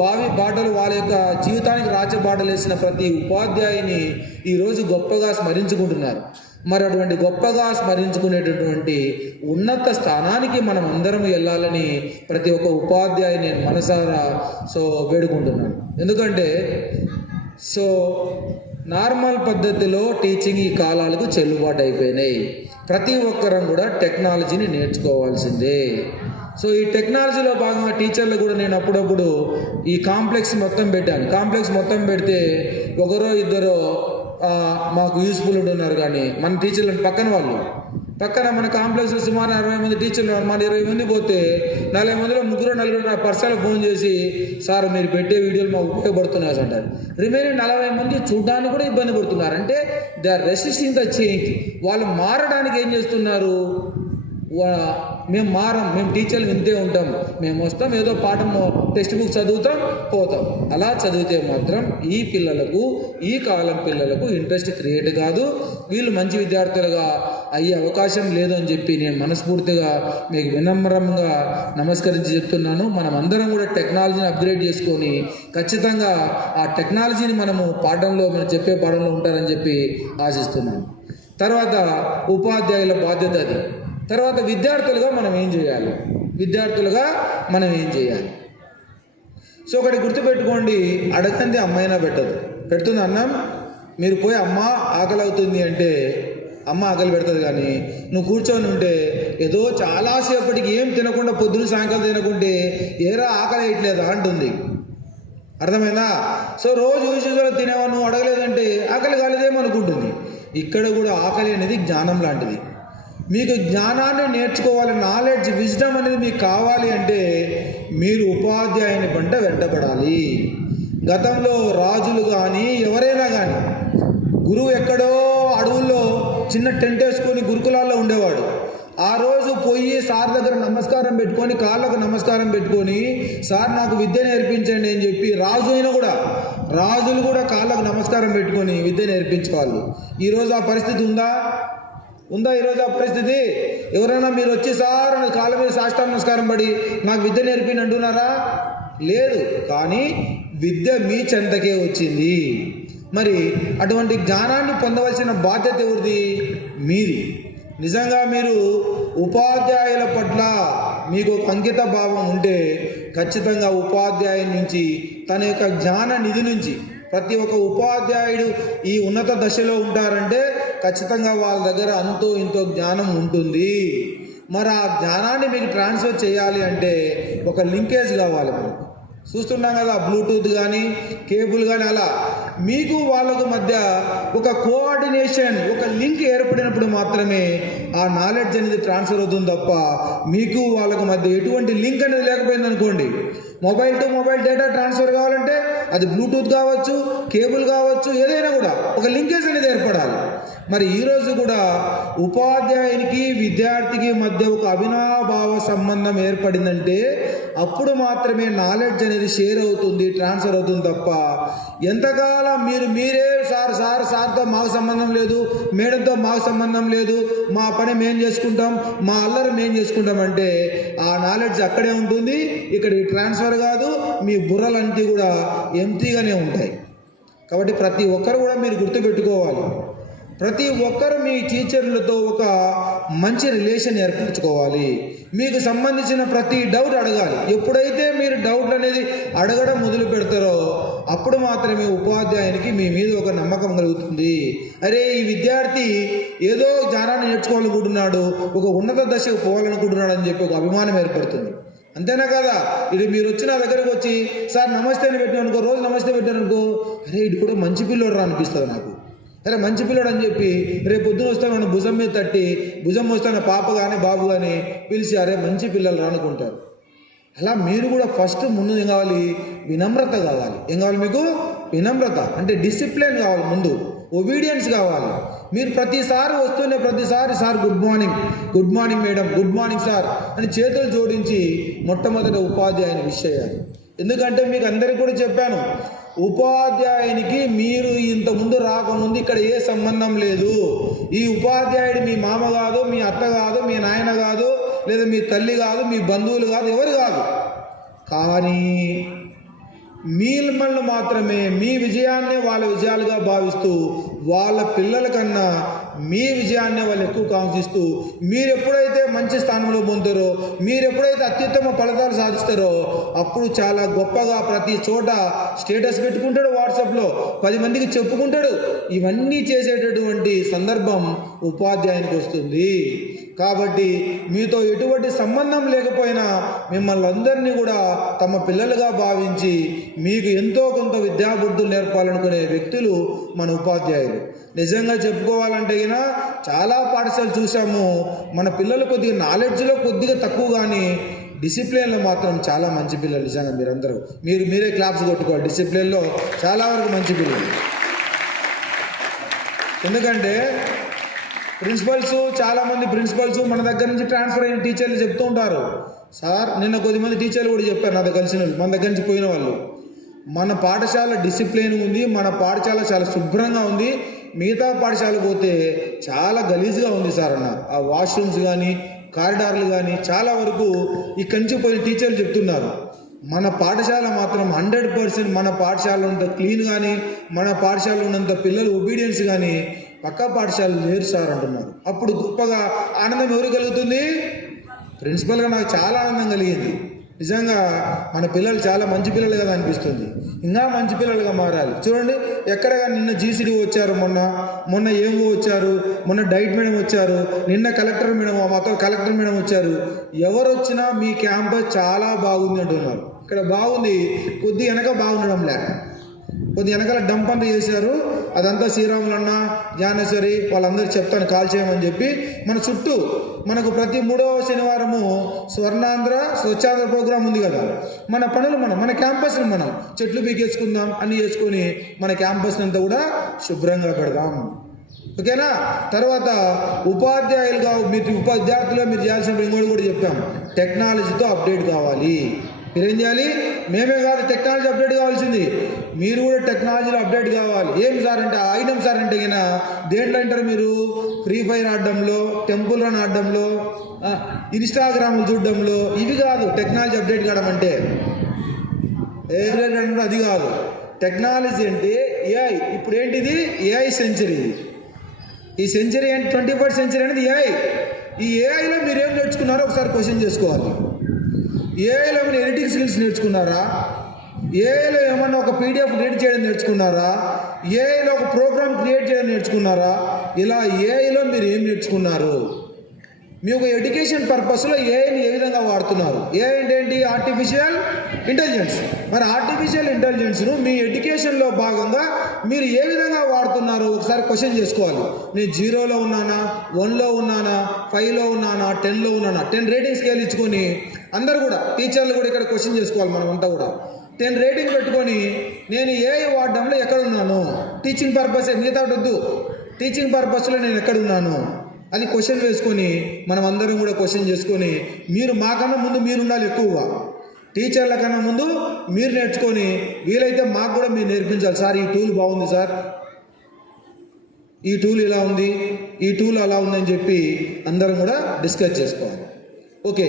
భావి బాటలు వాళ్ళ యొక్క జీవితానికి రాచబాటలు వేసిన ప్రతి ఉపాధ్యాయుని ఈరోజు గొప్పగా స్మరించుకుంటున్నారు. మరి అటువంటి గొప్పగా స్మరించుకునేటటువంటి ఉన్నత స్థానానికి మనం అందరం వెళ్ళాలని ప్రతి ఒక్క ఉపాధ్యాయుని నేను మనసారా వేడుకుంటున్నాను. ఎందుకంటే నార్మల్ పద్ధతిలో టీచింగ్ ఈ కాలాలకు చెల్లుబాటు అయిపోయినాయి. ప్రతి ఒక్కరం కూడా టెక్నాలజీని నేర్చుకోవాల్సిందే. ఈ టెక్నాలజీలో భాగంగా టీచర్లు కూడా నేను అప్పుడప్పుడు ఈ కాంప్లెక్స్ మొత్తం పెట్టాను. కాంప్లెక్స్ మొత్తం పెడితే ఒకరో ఇద్దరో మాకు యూస్ఫుల్ ఉంటున్నారు. కానీ మన టీచర్లు పక్కన మన కాంప్లెక్స్లో సుమారు 60 మంది టీచర్లు, మన 20 మంది పోతే 40 మందిలో 3-4 నా పర్సనల్ ఫోన్ చేసి సార్ మీరు పెట్టే వీడియోలు మాకు ఉపయోగపడుతున్నాయి అంటారు. రిమైనింగ్ 40 మంది చూడడానికి కూడా ఇబ్బంది పడుతున్నారు. అంటే they are resisting the change. వాళ్ళు మారడానికి ఏం చేస్తున్నారు, మేము టీచర్లు వింటే ఉంటాం, మేము వస్తాం, ఏదో పాఠం టెక్స్ట్ బుక్ చదువుతాం పోతాం. అలా చదివితే మాత్రం ఈ పిల్లలకు, ఈ కాలం పిల్లలకు ఇంట్రెస్ట్ క్రియేట్ కాదు, వీళ్ళు మంచి విద్యార్థులుగా అయ్యే అవకాశం లేదు అని చెప్పి నేను మనస్ఫూర్తిగా మీకు వినమ్రంగా నమస్కరించి చెప్తున్నాను. మనం అందరం కూడా టెక్నాలజీని అప్గ్రేడ్ చేసుకొని ఖచ్చితంగా ఆ టెక్నాలజీని మనము మనం చెప్పే పాఠంలో ఉంటారని చెప్పి ఆశిస్తున్నాను. తర్వాత ఉపాధ్యాయుల బాధ్యత అది. తర్వాత విద్యార్థులుగా మనం ఏం చేయాలి? ఒకటి గుర్తుపెట్టుకోండి, అడగంది అమ్మైనా పెడుతుంది అన్నం. మీరు పోయి అమ్మ ఆకలి అవుతుంది అంటే అమ్మ ఆకలి పెడుతుంది. కానీ నువ్వు కూర్చొని ఉంటే ఏదో చాలాసేపటికి ఏం తినకుండా పొద్దున సాయంకాలం తినకుంటే ఏరా ఆకలి వేయట్లేదా అంటుంది. అర్థమైందా? రోజు యూజువల్గా తినేవా, నువ్వు అడగలేదంటే ఆకలి కాలేదేమనుకుంటుంది. ఇక్కడ కూడా ఆకలి అనేది జ్ఞానం లాంటిది. మీకు జ్ఞానాన్ని నేర్చుకోవాలి, నాలెడ్జ్, విజ్డమ్ అనేది మీకు కావాలి అంటే మీరు ఉపాధ్యాయుని వెంటబడాలి. గతంలో రాజులు కానీ ఎవరైనా కానీ గురువు ఎక్కడో అడవుల్లో చిన్న టెంట్ వేసుకొని గురుకులాల్లో ఉండేవాడు. ఆ రోజు పోయి సార్ దగ్గర నమస్కారం పెట్టుకొని, కాళ్ళకు నమస్కారం పెట్టుకొని సార్ నాకు విద్య నేర్పించండి అని చెప్పి రాజులు కూడా కాళ్ళకు నమస్కారం పెట్టుకొని విద్య నేర్పించేవాళ్ళు. ఈరోజు ఆ పరిస్థితి ఉందా? ఈరోజు ఆ పరిస్థితి? ఎవరైనా మీరు వచ్చి సార్ కాళ్ళ మీద సాష్టాంగ నమస్కారం పడి నాకు విద్య నేర్పిని అంటున్నారా? లేదు. కానీ విద్య మీ చెంతకే వచ్చింది. మరి అటువంటి జ్ఞానాన్ని పొందవలసిన బాధ్యత ఎవరిది? మీది. నిజంగా మీరు ఉపాధ్యాయుల పట్ల మీకు ఒక అంకిత భావం ఉంటే ఖచ్చితంగా ఉపాధ్యాయుని నుంచి తన యొక్క జ్ఞాన నిధి నుంచి ప్రతి ఒక్క ఉపాధ్యాయుడు ఈ ఉన్నత దశలో ఉంటారంటే ఖచ్చితంగా వాళ్ళ దగ్గర అంతో ఇంతో జ్ఞానం ఉంటుంది. మరి ఆ జ్ఞానాన్ని మీకు ట్రాన్స్ఫర్ చేయాలి అంటే ఒక లింకేజ్ కావాలి. మనకు చూస్తున్నాం కదా, బ్లూటూత్ కానీ కేబుల్ కానీ, అలా మీకు వాళ్ళకు మధ్య ఒక కోఆర్డినేషన్, ఒక లింక్ ఏర్పడినప్పుడు మాత్రమే ఆ నాలెడ్జ్ అనేది ట్రాన్స్ఫర్ అవుతుంది తప్ప మీకు వాళ్ళకు మధ్య ఎటువంటి లింక్ అనేది లేకపోయింది అనుకోండి, mobile to mobile data transfer కావాలంటే అది బ్లూటూత్ కావచ్చు, కేబుల్ కావచ్చు, ఏదైనా కూడా ఒక లింకేజ్ అనేది ఏర్పడాలి. మరి ఈరోజు కూడా ఉపాధ్యాయునికి విద్యార్థికి మధ్య ఒక అవినాభావ సంబంధం ఏర్పడిందంటే అప్పుడు మాత్రమే నాలెడ్జ్ అనేది షేర్ అవుతుంది, ట్రాన్స్ఫర్ అవుతుంది తప్ప ఎంతకాలం మీరే సార్తో మాకు సంబంధం లేదు, మేడంతో మాకు సంబంధం లేదు, మా పని మేము చేసుకుంటాం, మా అల్లరి మేము చేసుకుంటాం అంటే ఆ నాలెడ్జ్ అక్కడే ఉంటుంది, ఇక్కడికి ట్రాన్స్ఫర్ కాదు, మీ బుర్రలంతా కూడా ఎంటీగానే ఉంటాయి. కాబట్టి ప్రతి ఒక్కరు కూడా మీరు గుర్తుపెట్టుకోవాలి, ప్రతి ఒక్కరు మీ టీచర్లతో ఒక మంచి రిలేషన్ ఏర్పరచుకోవాలి. మీకు సంబంధించిన ప్రతి డౌట్ అడగాలి. ఎప్పుడైతే మీరు డౌట్ అనేది అడగడం మొదలు పెడతారో అప్పుడు మాత్రమే ఉపాధ్యాయునికి మీ మీద ఒక నమ్మకం కలుగుతుంది. అరే, ఈ విద్యార్థి ఏదో జ్ఞానాన్ని నేర్చుకోవాలనుకుంటున్నాడు, ఒక ఉన్నత దశకు పోవాలనుకుంటున్నాడు అని చెప్పి ఒక అభిమానం ఏర్పడుతుంది. అంతేనా కదా? ఇది మీరు వచ్చి నా దగ్గరకు వచ్చి సార్ నమస్తే అని పెట్టాను అనుకో, రోజు నమస్తే పెట్టాను అనుకో, అరే ఇది కూడా మంచి పిల్లోడు రా అనిపిస్తుంది నాకు. అరే మంచి పిల్లడు అని చెప్పి రేపు పొద్దున వస్తాను నన్ను భుజం మీద తట్టి, భుజం వస్తాను పాప కానీ బాబు కానీ పిలిచి అరే మంచి పిల్లలు రానుకుంటారు. అలా మీరు కూడా ఫస్ట్ ముందు ఏం కావాలి? వినమ్రత కావాలి. ఏం కావాలి మీకు? వినమ్రత అంటే డిసిప్లిన్ కావాలి, ముందు ఒబీడియన్స్ కావాలి. మీరు ప్రతిసారి వస్తూనే ప్రతిసారి sir good morning madam, good morning sir అని చేతులు జోడించి మొట్టమొదటి ఉపాధ్యాయుని విష్ చేయాలి. ఎందుకంటే మీకు అందరికీ కూడా చెప్పాను, ఉపాధ్యాయునికి మీరు ఇంతకుముందు రాకముందు ఇక్కడ ఏ సంబంధం లేదు. ఈ ఉపాధ్యాయుడు మీ మామ కాదు, మీ అత్త కాదు, మీ నాయన కాదు, లేదా మీ తల్లి కాదు, మీ బంధువులు కాదు, ఎవరు కాదు. కానీ మిమ్మల్ని మాత్రమే మీ విజయాన్నే వాళ్ళ విజయాలుగా భావిస్తూ వాళ్ళ పిల్లల కన్నా మీ విజయాన్నే వాళ్ళు ఎక్కువ కాంక్షిస్తూ మీరు ఎప్పుడైతే మంచి స్థానంలో పొందుతారో, మీరు ఎప్పుడైతే అత్యుత్తమ ఫలితాలు సాధిస్తారో అప్పుడు చాలా గొప్పగా ప్రతి చోట స్టేటస్ పెట్టుకుంటాడు, వాట్సాప్లో 10 మందికి చెప్పుకుంటాడు. ఇవన్నీ చేసేటటువంటి సందర్భం ఉపాధ్యాయునికి వస్తుంది. కాబట్టి మీతో ఎటువంటి సంబంధం లేకపోయినా మిమ్మల్ని అందరినీ కూడా తమ పిల్లలుగా భావించి మీకు ఎంతో కొంత విద్యాబుద్ధులు నేర్పాలనుకునే వ్యక్తులు మన ఉపాధ్యాయులు. నిజంగా చెప్పుకోవాలంటే చాలా పాఠశాలలు చూసాము, మన పిల్లలు కొద్దిగా నాలెడ్జ్లో కొద్దిగా తక్కువ, కానీ డిసిప్లిన్లో మాత్రం చాలా మంచి పిల్లలు. నిజంగా మీరందరూ మీరే క్లాప్స్ కొట్టుకోవాలి. డిసిప్లిన్లో చాలా వరకు మంచి పిల్లలు. ఎందుకంటే చాలామంది ప్రిన్సిపల్స్ మన దగ్గర నుంచి ట్రాన్స్ఫర్ అయిన టీచర్లు చెప్తూ ఉంటారు, సార్ నిన్న కొద్దిమంది టీచర్లు కూడా చెప్పారు నాతో కలిసిన వాళ్ళు, మన దగ్గర నుంచి పోయిన వాళ్ళు, మన పాఠశాల డిసిప్లిన్ ఉంది, మన పాఠశాల చాలా శుభ్రంగా ఉంది, మిగతా పాఠశాల పోతే చాలా గలీజ్గా ఉంది సార్ అన్న. ఆ వాష్రూమ్స్ కానీ కారిడార్లు కానీ చాలా వరకు ఇక్కడి నుంచి పోయిన టీచర్లు చెప్తున్నారు. మన పాఠశాల మాత్రం 100% మన పాఠశాల ఉన్నంత క్లీన్ కానీ, మన పాఠశాల ఉన్నంత పిల్లలు ఒబీడియన్స్ కానీ పక్కా పాఠశాలలు లేరు సార్ అంటున్నారు. అప్పుడు గొప్పగా ఆనందం ఎవరు కలుగుతుంది? ప్రిన్సిపల్గా నాకు చాలా ఆనందం కలిగింది. నిజంగా మన పిల్లలు చాలా మంచి పిల్లలు కదా అనిపిస్తుంది. ఇంకా మంచి పిల్లలుగా మారాలి. చూడండి, ఎక్కడగా నిన్న జీసీడీ వచ్చారు, మొన్న ఏమో వచ్చారు, మొన్న డైట్ మేడం వచ్చారు, నిన్న కలెక్టర్ మేడం, మాతో కలెక్టర్ మేడం వచ్చారు. ఎవరు వచ్చినా మీ క్యాంపస్ చాలా బాగుంది అంటున్నారు. ఇక్కడ బాగుంది, కొద్ది వెనక బాగుండడం లేక కొద్ది వెనకాల డంప్ అంతా చేశారు. అదంతా శ్రీరాములన్న, జ్ఞానేశ్వరి వాళ్ళందరూ చెప్తాను కాల్ చేయమని చెప్పి మన చుట్టూ మనకు ప్రతి 3వ శనివారము స్వర్ణాంధ్ర స్వచ్ఛాంధ్ర ప్రోగ్రాం ఉంది కదా. మన పనులు మన క్యాంపస్ని మనం చెట్లు పీకేసుకుందాం అన్నీ చేసుకొని మన క్యాంపస్ని అంతా కూడా శుభ్రంగా పెడదాం. ఓకేనా? తర్వాత ఉపాధ్యాయులుగా విద్యార్థులుగా మీరు చేయాల్సిన ఇంకోటి కూడా చెప్పాం, టెక్నాలజీతో అప్డేట్ కావాలి. మీరేం చేయాలి? మేమే కాదు టెక్నాలజీ అప్డేట్ కావాల్సింది, మీరు కూడా టెక్నాలజీలో అప్డేట్ కావాలి. ఏం సార్ అంటే ఐటమ్ సార్ అంటే దేంట్లో అంటారు మీరు? ఫ్రీ ఫైర్ ఆడడంలో, టెంపుల్ రన్ ఆడడంలో, ఇన్స్టాగ్రామ్లు చూడడంలో, ఇవి కాదు టెక్నాలజీ అప్డేట్ కావడం అంటే. అది కాదు టెక్నాలజీ అంటే ఏఐ. ఇప్పుడు ఏంటిది? AI century. ఈ సెంచరీ అంటే 21st సెంచరీ అనేది ఏఐ. ఈ ఏఐలో మీరు ఏం నేర్చుకున్నారో ఒకసారి క్వశ్చన్ చేసుకోవాలి. ఏఐలో మీరు ఎడిటింగ్ స్కిల్స్ నేర్చుకున్నారా? ఏఐలో ఏమన్నా ఒక పీడిఎఫ్ క్రియేట్ చేయడం నేర్చుకున్నారా? ఏఐలో ఒక ప్రోగ్రామ్ క్రియేట్ చేయడం నేర్చుకున్నారా? ఇలా ఏఐలో మీరు ఏం నేర్చుకున్నారు? మీ ఒక ఎడ్యుకేషన్ పర్పస్లో ఏఐని ఏ విధంగా వాడుతున్నారు? ఏఐ అంటే ఏంటి? Artificial intelligence. మరి ఆర్టిఫిషియల్ ఇంటెలిజెన్స్ను మీ ఎడ్యుకేషన్లో భాగంగా మీరు ఏ విధంగా వాడుతున్నారు ఒకసారి క్వశ్చన్ చేసుకోవాలి. నేను 0లో ఉన్నానా, 1లో ఉన్నానా, 5లో ఉన్నానా, 10లో ఉన్నానా? 10 రేటింగ్ స్కేల్ ఇచ్చుకొని అందరూ కూడా టీచర్లు కూడా ఇక్కడ క్వశ్చన్ చేసుకోవాలి. మనం అంతా కూడా 10 రేటింగ్ పెట్టుకొని నేను ఏఐ వాడడంలో ఎక్కడున్నాను? టీచింగ్ పర్పస్, మిగతా వద్దు, టీచింగ్ పర్పస్లో నేను ఎక్కడున్నాను అది క్వశ్చన్ వేసుకొని మనం అందరం కూడా క్వశ్చన్ చేసుకొని, మీరు మాకన్నా ముందు మీరు ఉండాలి, ఎక్కువగా టీచర్ల కన్నా ముందు మీరు నేర్చుకొని వీలైతే మాకు కూడా మీరు నేర్పించాలి. సార్ ఈ టూల్ బాగుంది సార్, ఈ టూల్ ఇలా ఉంది, ఈ టూల్ అలా ఉందని చెప్పి అందరం కూడా డిస్కస్ చేసుకోవాలి. ఓకే,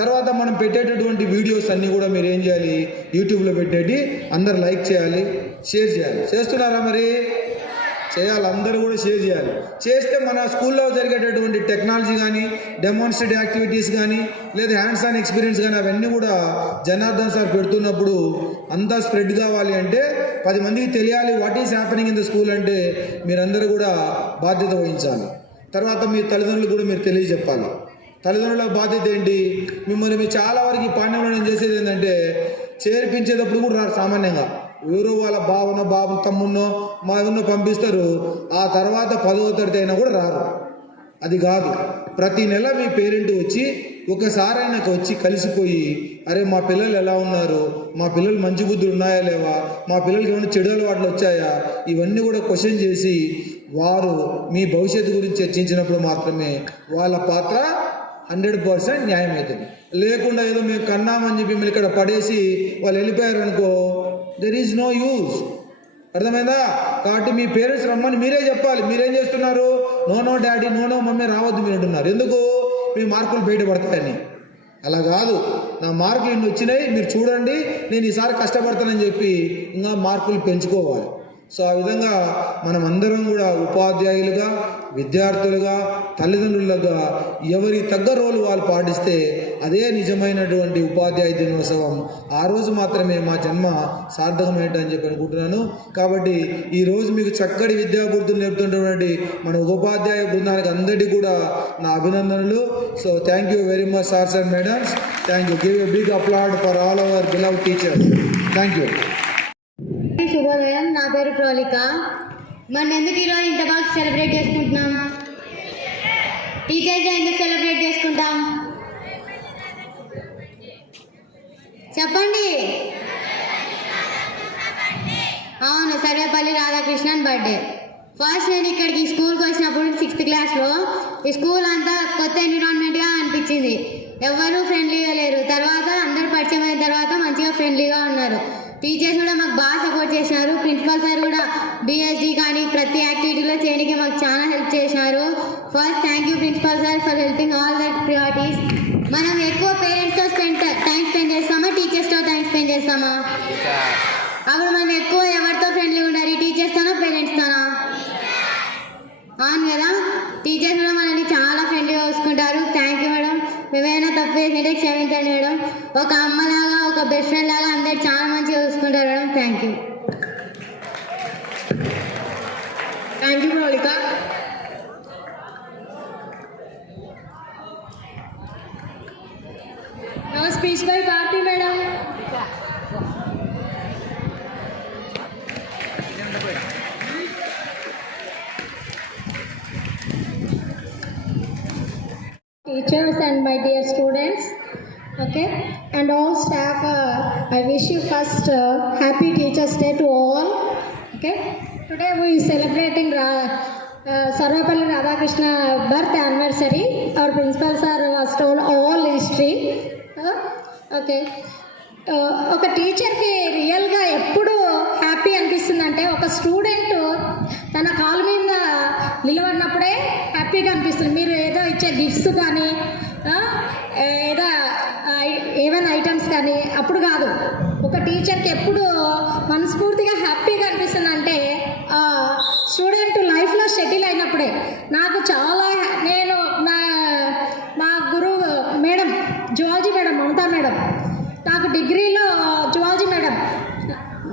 తర్వాత మనం పెట్టేటటువంటి వీడియోస్ అన్నీ కూడా మీరు ఏం చేయాలి? యూట్యూబ్లో పెట్టేటి అందరు లైక్ చేయాలి, షేర్ చేయాలి. చేస్తున్నారా? మరి చేయాలి, అందరూ కూడా షేర్ చేయాలి. చేస్తే మన స్కూల్లో జరిగేటటువంటి టెక్నాలజీ కానీ, డెమాన్స్ట్రేటివ్ యాక్టివిటీస్ కానీ, లేదా హ్యాండ్స్ ఆన్ ఎక్స్పీరియన్స్ కానీ అవన్నీ కూడా జనార్దన్ సార్ పెడుతున్నప్పుడు అంతా స్ప్రెడ్ కావాలి అంటే 10 మందికి తెలియాలి what is happening in the school అంటే మీరందరూ కూడా బాధ్యత వహించాలి. తర్వాత మీ తల్లిదండ్రులు కూడా మీరు తెలియజెప్పాలి. తల్లిదండ్రుల బాధ్యత ఏంటి? మిమ్మల్ని మీరు చాలా వరకు ఈ పాండ్యంలో నేను చేసేది ఏంటంటే చేర్పించేటప్పుడు కూడా రారు సామాన్యంగా. ఎవరో వాళ్ళ బాబు తమ్మున్నో మా ఎవరినో పంపిస్తారు. ఆ తర్వాత 10వ తరగతి అయినా కూడా రారు. అది కాదు, ప్రతి నెల మీ పేరెంట్ వచ్చి ఒకసారి ఆయనకు వచ్చి కలిసిపోయి, అరే మా పిల్లలు ఎలా ఉన్నారు, మా పిల్లలు మంచి బుద్ధులు ఉన్నాయా లేవా, మా పిల్లలకి ఏమైనా చెడు అలవాట్లు వచ్చాయా, ఇవన్నీ కూడా క్వశ్చన్ చేసి వారు మీ భవిష్యత్తు గురించి చర్చించినప్పుడు మాత్రమే వాళ్ళ పాత్ర 100% న్యాయం అవుతుంది. లేకుండా ఏదో మేము కన్నామని చెప్పి మిమ్మల్ని ఇక్కడ పడేసి వాళ్ళు వెళ్ళిపోయారనుకో, దెర్ ఈజ్ నో యూజ్. అర్థమైందా? కాబట్టి మీ పేరెంట్స్ రమ్మని మీరే చెప్పాలి. మీరేం చేస్తున్నారు? నో డాడీ, నో మమ్మీ రావద్దు మీరు అంటున్నారు. ఎందుకు? మీ మార్కులు బయటపడతాయని. అలా కాదు, నా మార్కులు ఇన్ని వచ్చినాయి మీరు చూడండి, నేను ఈసారి కష్టపడతానని చెప్పి ఇంకా మార్కులు పెంచుకోవాలి. సో ఆ విధంగా మనం అందరం కూడా ఉపాధ్యాయులుగా, విద్యార్థులుగా, తల్లిదండ్రులుగా ఎవరి తగ్గ రోలు వాళ్ళు పాటిస్తే అదే నిజమైనటువంటి ఉపాధ్యాయ దినోత్సవం. ఆ రోజు మాత్రమే మా జన్మ సార్థకమైందని చెప్పి అనుకుంటున్నాను. కాబట్టి ఈరోజు మీకు చక్కటి విద్యాబుద్ధులు నేర్పుతున్నటువంటి మన ఉపాధ్యాయ బృందానికి అందరికీ కూడా నా అభినందనలు. So thank you very much sirs and madams. Thank you. Give a big applaud for all our beloved teachers. Thank you. శుభోదయం. నా పేరు ప్రోలిక. మనం ఎందుకు ఈరోజు ఇంత బాగా సెలబ్రేట్ చేసుకుంటున్నాం? టీచర్స్ డే ఎందుకు సెలబ్రేట్ చేసుకుంటాం చెప్పండి? అవును, సర్వేపల్లి రాధాకృష్ణన్ బర్త్డే. ఫస్ట్ నేను ఇక్కడికి స్కూల్కి వచ్చినప్పుడు 6th క్లాస్లో ఈ స్కూల్ అంతా కొత్త ఎన్విరాన్మెంట్గా అనిపించింది. ఎవరు ఫ్రెండ్లీగా లేరు. తర్వాత అందరు పరిచయం అయిన తర్వాత మంచిగా ఫ్రెండ్లీగా ఉన్నారు. టీచర్స్ కూడా మాకు బాగా సపోర్ట్ చేసినారు. ప్రిన్సిపల్ సార్ కూడా బిఎస్డి కానీ ప్రతి యాక్టివిటీలో చేయడానికి మాకు చాలా హెల్ప్ చేసినారు. First thank you principal sir for helping all that priorities. మనం ఎక్కువ పేరెంట్స్తో టైం స్పెండ్ చేస్తామా, టీచర్స్తో టైం స్పెండ్ చేస్తామా? అప్పుడు మనం ఎక్కువ ఎవరితో ఫ్రెండ్లీ ఉండాలి, టీచర్స్తోనా పేరెంట్స్తోనా? అవును కదా, టీచర్స్ కూడా మనల్ని చాలా ఫ్రెండ్లీగా చూసుకుంటారు. Thank you madam. మేమైనా తప్పు చేసినట్టే క్షమించండి మేడం. ఒక అమ్మలాగా, ఒక బెస్ట్ ఫ్రెండ్ లాగా అందరు చాలా మంచిగా చూసుకుంటారు madam. Thank you. Thank you ప్రోలిక. నా స్పీచ్ బై party madam. Teachers and my dear students, okay, and all staff, I wish you first happy Teachers Day to all. Okay, today we are celebrating Sarvapalli Radhakrishna birth anniversary. Our principal sir was told all history. Okay, ఒక టీచర్కి రియల్గా ఎప్పుడు happy అనిపిస్తుందంటే ఒక student తన కాలు మీద నిలబడినప్పుడే హ్యాపీగా అనిపిస్తుంది. మీరు ఏదో ఇచ్చే గిఫ్ట్స్ కానీ ఏదో ఏమైనా ఐటమ్స్ కానీ అప్పుడు కాదు. ఒక టీచర్కి ఎప్పుడు మనస్ఫూర్తిగా హ్యాపీగా అనిపిస్తుంది అంటే స్టూడెంట్ లైఫ్లో సెటిల్ అయినప్పుడే. నాకు చాలా నేను మా గురువు madam zoology madam Mamata madam, నాకు డిగ్రీలో జువాలజీ మేడం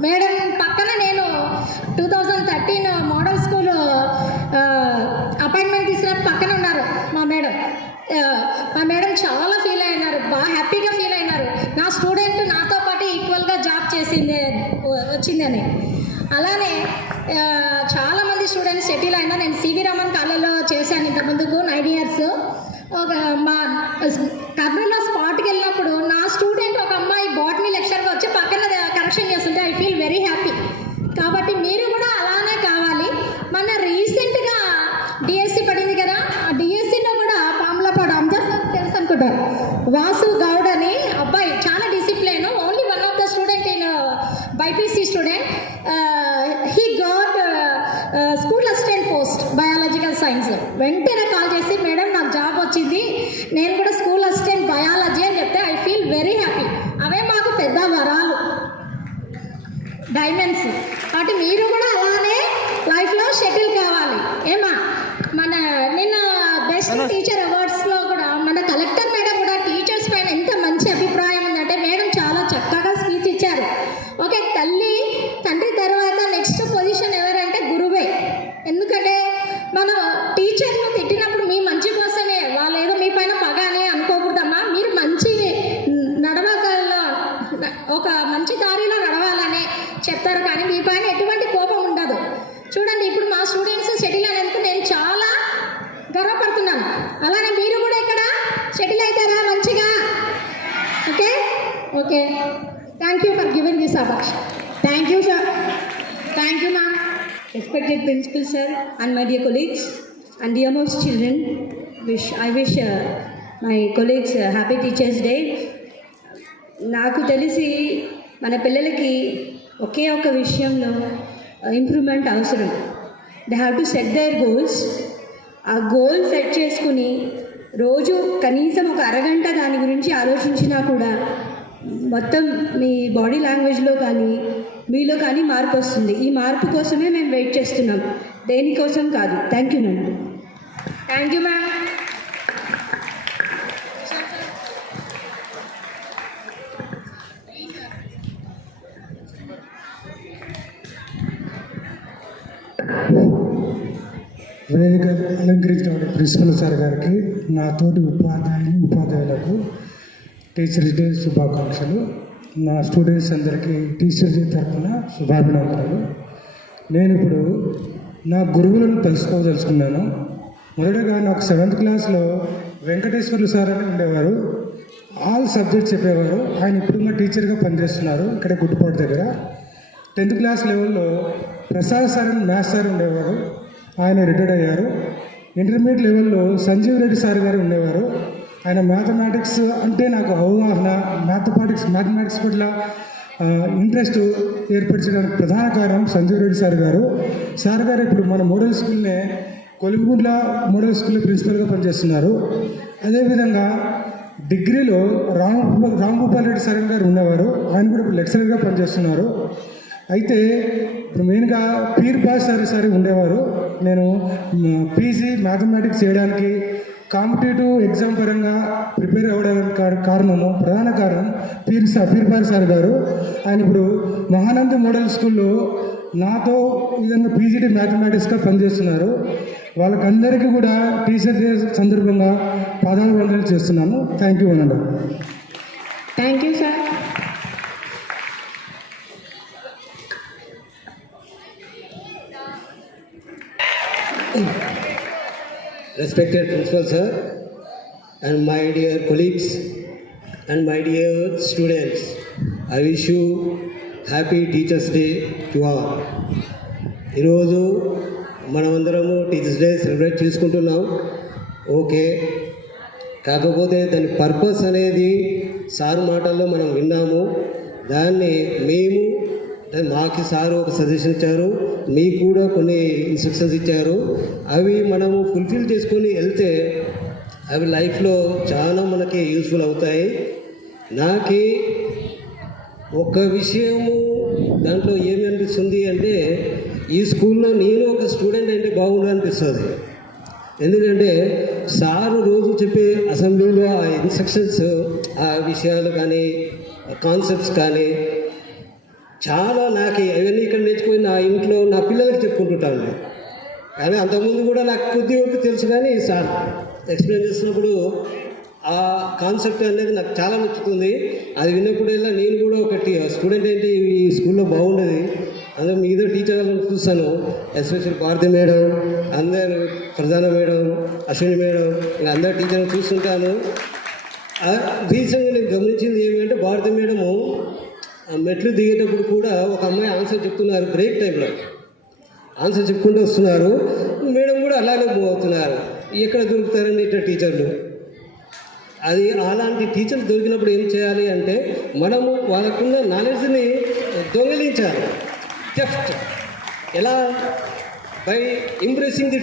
మేడం పక్కన నేను 2013 మోడల్ స్కూల్ అపాయింట్మెంట్ తీసుకున్న పక్కన ఉన్నారు మా మేడం. మా మేడం చాలా ఫీల్ అయినారు, బాగా హ్యాపీగా ఫీల్ అయినారు. నా స్టూడెంట్ నాతో పాటు ఈక్వల్గా జాబ్ వచ్చిందని. అలానే చాలామంది స్టూడెంట్స్ సెటిల్ అయినా. నేను సివి రామన్ కాలేజ్లో చేశాను ఇంతకుముందుకు 9 years. మా కర్నూలులో స్పాట్కి వెళ్ళినప్పుడు నా స్టూడెంట్ ఒక అమ్మాయి బాటనీ లెక్చర్గా వచ్చి పక్కన కరెక్షన్ చేస్తుంటే ఐ ఫీల్ వెరీ హ్యాపీ. కాబట్టి మీరు కూడా అలానే కావాలి. మన రీసెంట్గా డిఎస్సి పడింది కదా, ఆ డిఎస్సిలో కూడా పాములపాడు అందరూ తెలుసు అనుకుంటారు, వాసు గౌడ్ అని అబ్బాయి చాలా discipline, only one of the student in BiPC student. He got school assistant post biological science. వెంటనే కాల్ చేసి మేడం నాకు జాబ్ వచ్చింది, నేను కూడా స్కూల్ అసిస్టెంట్ బయాలజీ అని చెప్తే ఐ ఫీల్ వెరీ హ్యాపీ. అవే మాకు పెద్ద వరాలు, డైమండ్స్. కాబట్టి మీరు కూడా అలానే లైఫ్లో షెటిల్ కావాలి. ఏమా మన నిన్న బెస్ట్ టీచర్ అవార్డ్స్లో కూడా మన కలెక్టర్ మేడం కూడా టీచర్స్ పైన ఎంత మంచి అభిప్రాయం ఉందంటే మేడం చాలా చక్కగా స్పీచ్ ఇచ్చారు. ఓకే, తండ్రి తర్వాత నెక్స్ట్ పొజిషన్ ఎవరంటే గురువే. ఎందుకంటే మన టీచర్ను తిట్టినప్పుడు మీ మంచి కోసమే, వాళ్ళు ఏదో మీ పైన పగ అని అనుకోకూడదమ్మా. మీరు మంచి నడవగల్లో ఒక మంచి దారిలో నడవాలనే చెప్తారు, కానీ మీ పైన ఎటువంటి కోపం ఉండదు. చూడండి, ఇప్పుడు మా స్టూడెంట్స్ సెటిల్ అయినందుకు నేను చాలా గర్వపడుతున్నాను. అలానే మీరు కూడా ఇక్కడ సెటిల్ అవుతారా మంచిగా? Okay okay, thank you for giving this award. Thank you, sir. Thank you, ma'am. Respected principal, sir, and my dear colleagues, and dearmost children, I wish my colleagues happy Teachers Day. నాకు తెలిసి మన పిల్లలకి ఒకే ఒక విషయంలో improvement అవసరం. They have to set there goals. ఆ goal set చేసుకుని రోజు కనీసం ఒక అరగంట దాని గురించి ఆలోచించినా కూడా మొత్తం మీ బాడీ లాంగ్వేజ్లో కానీ మీలో కానీ మార్పు వస్తుంది. ఈ మార్పు కోసమే మేము వెయిట్ చేస్తున్నాం, దేనికోసం కాదు. థ్యాంక్ యూ నండి. Thank you ma'am. వేదిక అలంకరించిన ప్రిన్సిపల్ సార్ గారికి, నా తోటి ఉపాధ్యాయులకు టీచర్స్ డే శుభాకాంక్షలు. నా స్టూడెంట్స్ అందరికీ టీచర్స్ డే తరఫున శుభాభినందనలు. నేను ఇప్పుడు నా గురువులను తెలుసుకోదలుచుకున్నాను. మొదటగా నాకు 7th క్లాస్లో వెంకటేశ్వర్లు సార్ అని ఉండేవారు. ఆల్ సబ్జెక్ట్స్ చెప్పేవారు. ఆయన ఇప్పుడు మా టీచర్గా పనిచేస్తున్నారు ఇక్కడ గుడ్డుపాటు దగ్గర. 10th క్లాస్ లెవెల్లో ప్రసాద్ సార్ అని మ్యాథ్స్ సార్ ఉండేవారు. ఆయన రిటైర్డ్ అయ్యారు. ఇంటర్మీడియట్ లెవెల్లో సంజీవ్ రెడ్డి సార్ గారు ఉండేవారు. ఆయన మ్యాథమెటిక్స్ అంటే నాకు అవగాహన, మ్యాథమెటిక్స్ పట్ల ఇంట్రెస్ట్ ఏర్పరచడానికి ప్రధాన కారణం సంజీవ్ రెడ్డి సార్ గారు. సార్ గారు ఇప్పుడు మన మోడల్ స్కూల్నే కొలిమిగుండ్ల మోడల్ స్కూల్లో ప్రిన్సిపల్గా పనిచేస్తున్నారు. అదేవిధంగా డిగ్రీలో రాంభూపాల్ రెడ్డి సార్ గారు ఉండేవారు. ఆయన కూడా ఇప్పుడు లెక్చరర్గా పనిచేస్తున్నారు. అయితే ఇప్పుడు మెయిన్గా పీర్ బాస్ సార్ ఉండేవారు. నేను పీజీ మ్యాథమెటిక్స్ చేయడానికి కాంపిటేటివ్ ఎగ్జామ్ పరంగా ప్రిపేర్ అవ్వడానికి ప్రధాన కారణం పీర్ బాస్ సార్ గారు. ఆయన ఇప్పుడు మహానంది మోడల్ స్కూల్లో నాతో విధంగా పీజీటీ మ్యాథమెటిక్స్గా పనిచేస్తున్నారు. వాళ్ళకందరికీ కూడా టీచర్ డే సందర్భంగా పాదాభివందనలు చేస్తున్నాను. థ్యాంక్ యూ అనండి. Thank you, sir. Respected Principal Sir, and my dear colleagues, and my dear students, I wish you Happy Teachers Day to all. ఈరోజు మనమందరము టీచర్స్ డే సెలబ్రేట్ చేసుకుంటున్నాం. ఓకే, కాకపోతే దాని పర్పస్ అనేది sir మాటల్లో మనం విన్నాము. దాన్ని మేము మాకు సార్ ఒక సజెషన్ ఇచ్చారు, మీకు కూడా కొన్ని ఇన్స్ట్రక్షన్స్ ఇచ్చారు. అవి మనము ఫుల్ఫిల్ చేసుకొని వెళ్తే అవి లైఫ్లో చాలా మనకి యూస్ఫుల్ అవుతాయి. నాకు ఒక విషయము దాంట్లో ఏమి అనిపిస్తుంది అంటే, ఈ స్కూల్లో నేను ఒక స్టూడెంట్ అంటే బాగుండు అనిపిస్తుంది. ఎందుకంటే సారు రోజు చెప్పే అసెంబ్లీలో ఆ ఇన్స్ట్రక్షన్స్, ఆ విషయాలు కానీ కాన్సెప్ట్స్ కానీ చాలా నాకు అవన్నీ ఇక్కడ నేర్చుకుని నా ఇంట్లో నా పిల్లలకి చెప్పుకుంటుంటాను. కానీ అంతకుముందు కూడా నాకు కొద్ది వరకు తెలుసు, కానీ సార్ ఎక్స్ప్లెయిన్ చేస్తున్నప్పుడు ఆ కాన్సెప్ట్ అనేది నాకు చాలా నచ్చుతుంది. అది విన్నప్పుడల్లా నేను కూడా ఒకటి స్టూడెంట్ ఏంటి ఈ స్కూల్లో బాగుండేది, అందులో మిగతా టీచర్లను చూస్తాను, ఎస్పెషల్ భారతి మేడం, అందరు ప్రధాన మేడం, అశ్విని మేడం, ఇలా అందరు టీచర్లు చూస్తుంటాను. రీసెంట్గా నేను గమనించింది ఏమంటే భారతి మేడము మెట్లు దిగేటప్పుడు కూడా ఒక అమ్మాయి ఆన్సర్ చెప్తున్నారు, బ్రేక్ టైంలో ఆన్సర్ చెప్పుకుంటూ వస్తున్నారు, మేడం కూడా అలాగే మూవ్ అవుతున్నారు. ఎక్కడ దొరుకుతారండి ఇట్లా టీచర్లు? అది అలాంటి టీచర్లు దొరికినప్పుడు ఏం చేయాలి అంటే మనము వాళ్ళకున్న నాలెడ్జ్ని దొంగలించాలి. జస్ట్ ఎలా? బై ఇంప్రెసింగ్ ది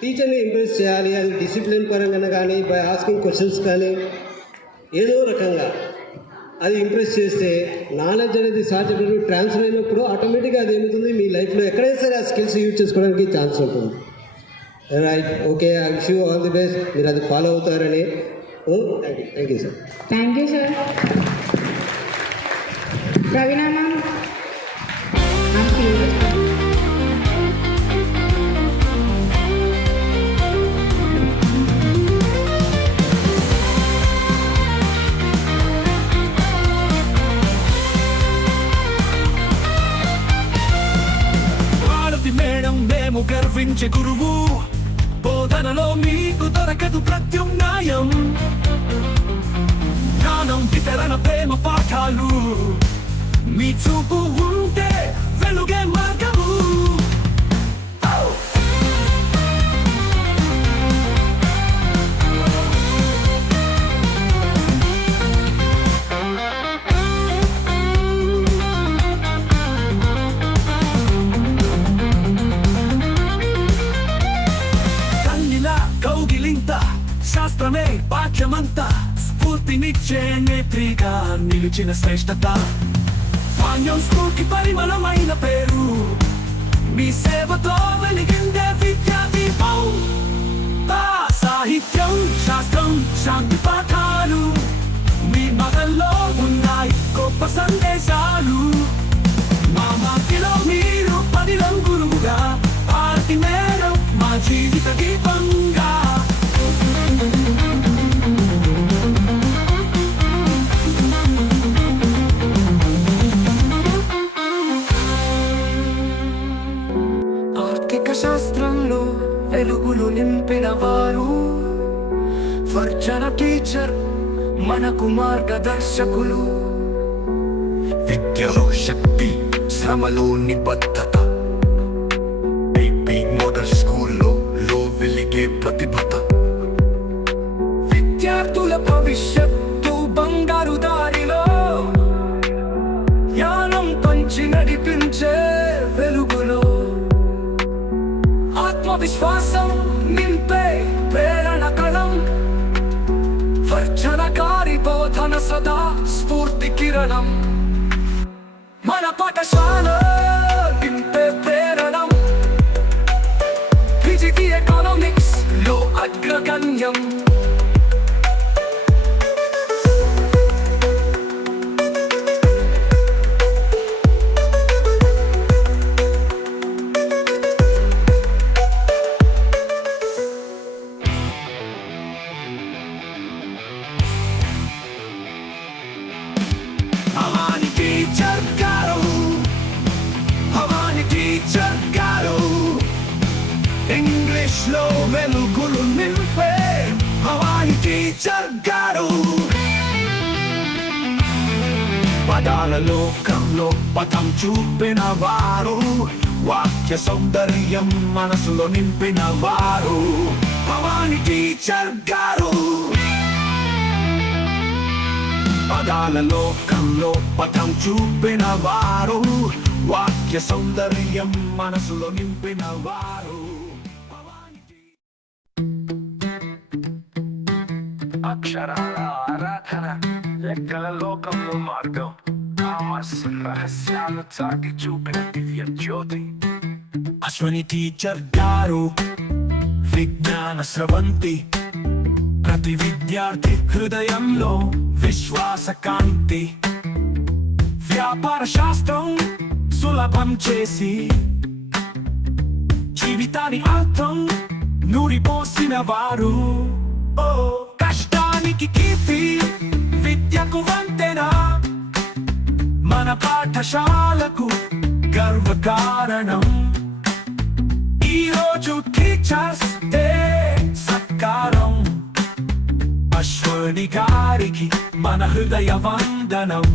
టీచర్ని ఇంప్రెస్ చేయాలి. అది డిసిప్లిన్ పరంగా కానీ బై ఆస్కింగ్ క్వశ్చన్స్ కానీ ఏదో రకంగా అది ఇంప్రెస్ చేస్తే నాలెడ్జ్ అనేది సాధ్యపడి ట్రాన్స్ఫర్ అయినప్పుడు ఆటోమేటిక్గా అది ఏమవుతుంది, మీ లైఫ్లో ఎక్కడైనా సరే ఆ స్కిల్స్ యూజ్ చేసుకోవడానికి ఛాన్స్ ఉంటుంది. Right, okay, I wish you all the best. మీరు అది ఫాలో అవుతారని. Thank you sir. Thank you, sir. Ravina ma'am. Thank you. Bharati madam మేము గర్వించే గురువు, బోధనలో మీకు దొరకదు ప్రత్యుమ్నాయం. జ్ఞానం వితరణ ప్రేమ పాఠాలు, మీ చూపు ఉంటే వెలుగే మార్గము. శాస్త్రమే పాఠ్యమంతా, స్ఫూర్తినిచ్చే నేత్రిగా నిలిచిన శ్రేష్టత. పాణ్యం స్ఫూర్తి పరిమళమైన పేరు, మీ సేవతో వెలిగిందే విద్యా దీపం. సాహిత్యం, శాస్త్రం, శాంతి పాఠాలు, మీ మగల్లో ఉన్నాయి గొప్ప సందేశాలు. మా మాటిలో మీరు 10 గురువుగా, భారతి మేడం మా జీవిత దీపంగా. ఆర్థిక శాస్త్రంలో వెలుగులు నింపిన వారు, వర్జన టీచర్ మనకు మార్గదర్శకులు. విద్యలో శక్తి, శ్రమలో నిబద్ధత, మోడల్ స్కూల్లో వెలిగే ప్రతిభత. విద్యార్థుల భవిష్యత్తు బంగారు దారిలో, జ్ఞానం పంచి నడిపించే వెలుగులో. ఆత్మవిశ్వాసం నింపే ప్రేరణ కణం, వర్జనకారి బోధన సదా స్ఫూర్తి కిరణం. మన పాఠశాల నింపే ప్రేరణం, ఫిజిక్స్ ఎకనామిక్స్ లో అగ్రగణ్యం. భవాని టీచర్ గారు, భవాని టీచర్ గారు, ఇంగ్లీష్ లో వెలుగులు నింపే భవాని టీచర్ గారు. పదాల లోకంలో పథం చూపిన వారు, వాక్య సౌందర్యం మనసులో నింపిన వారు. భవాని టీచర్ గారు. పదాల లోకంలో పథం చూపిన వారు, వాక్య సౌందర్యం మనసులో నింపిన వారు. అక్షరాల ఆరాధన, లెక్కల లోకంలో మార్గం, కామర్స్ రహస్యాలు చాటి చూపిన దివ్య జ్యోతి. అశ్విని టీచర్ గారు విజ్ఞాన స్రవంతి, ప్రతి విద్యార్థి హృదయంలో విశ్వాస కాంతి. వ్యాపార శాస్త్రం సులభం చేసి జీవితాన్ని అర్థం నూరిపోసిన వారు. ఓ కష్టానికి కీర్తి, విద్యకు వంతెన, మన పాఠశాలకు గర్వకారణం. ఈరోజు టీచర్స్ డే సత్కారం. అశ్వని గారికి మన హృదయ వందనం.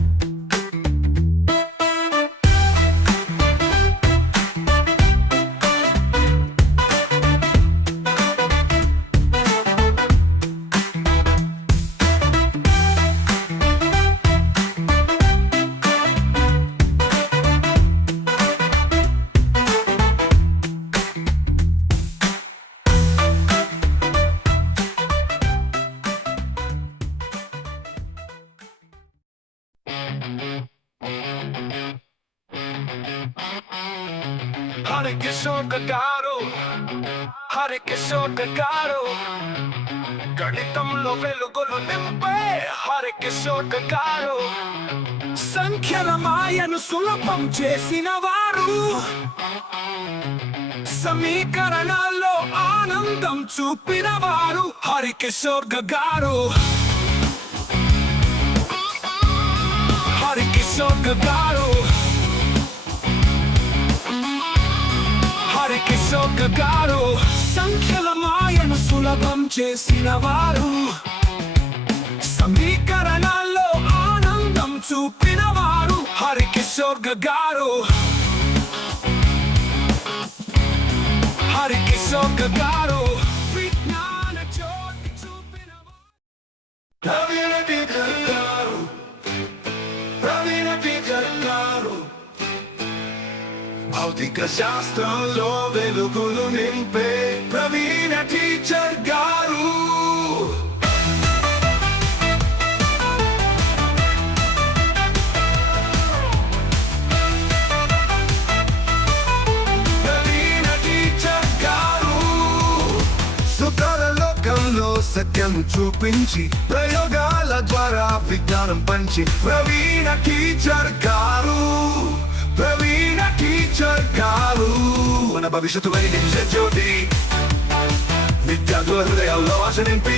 హరికిషోర్ గారు, హరికిషోర్ గారు, గణితంలో వెలుగులు నింపే హరికిషోర్ గారు. సంఖ్యల మాయను సులభం చేసిన వారు, సమీకరణాల్లో ఆనందం చూపిన వారు హరికిషోర్ గారు. హరికిషోర్ గారు, హరికిషోర్ గారు, సంఖ్యల మాయను సులభం చేసిన వారు, సమీకరణాల్లో ఆనందం చూపిన వారు హరికిషోర్ గారు. హరికిషోర్ గారు, విజ్ఞాన జ్యోతి చూపిన ప్రవీణ టీచర్ గారు, ప్రవీణ టీచర్ గారు. భౌతిక శాస్త్రంలో వెలుగులు నింపే ప్రవీణ టీచర్ గారు. ప్రవీణ టీచర్ గారు, సుఖాల లోకంలో సత్యం చూపించి ప్రయోగాల ద్వారా విజ్ఞానం పంచి ప్రవీణ టీచర్ గారు. ప్రవీణ టీచర్ గారు, మన భవిష్యత్తు వెలిగించే జ్యోతి, విద్యార్థుల హృదయాల్లో ఆశ నింపి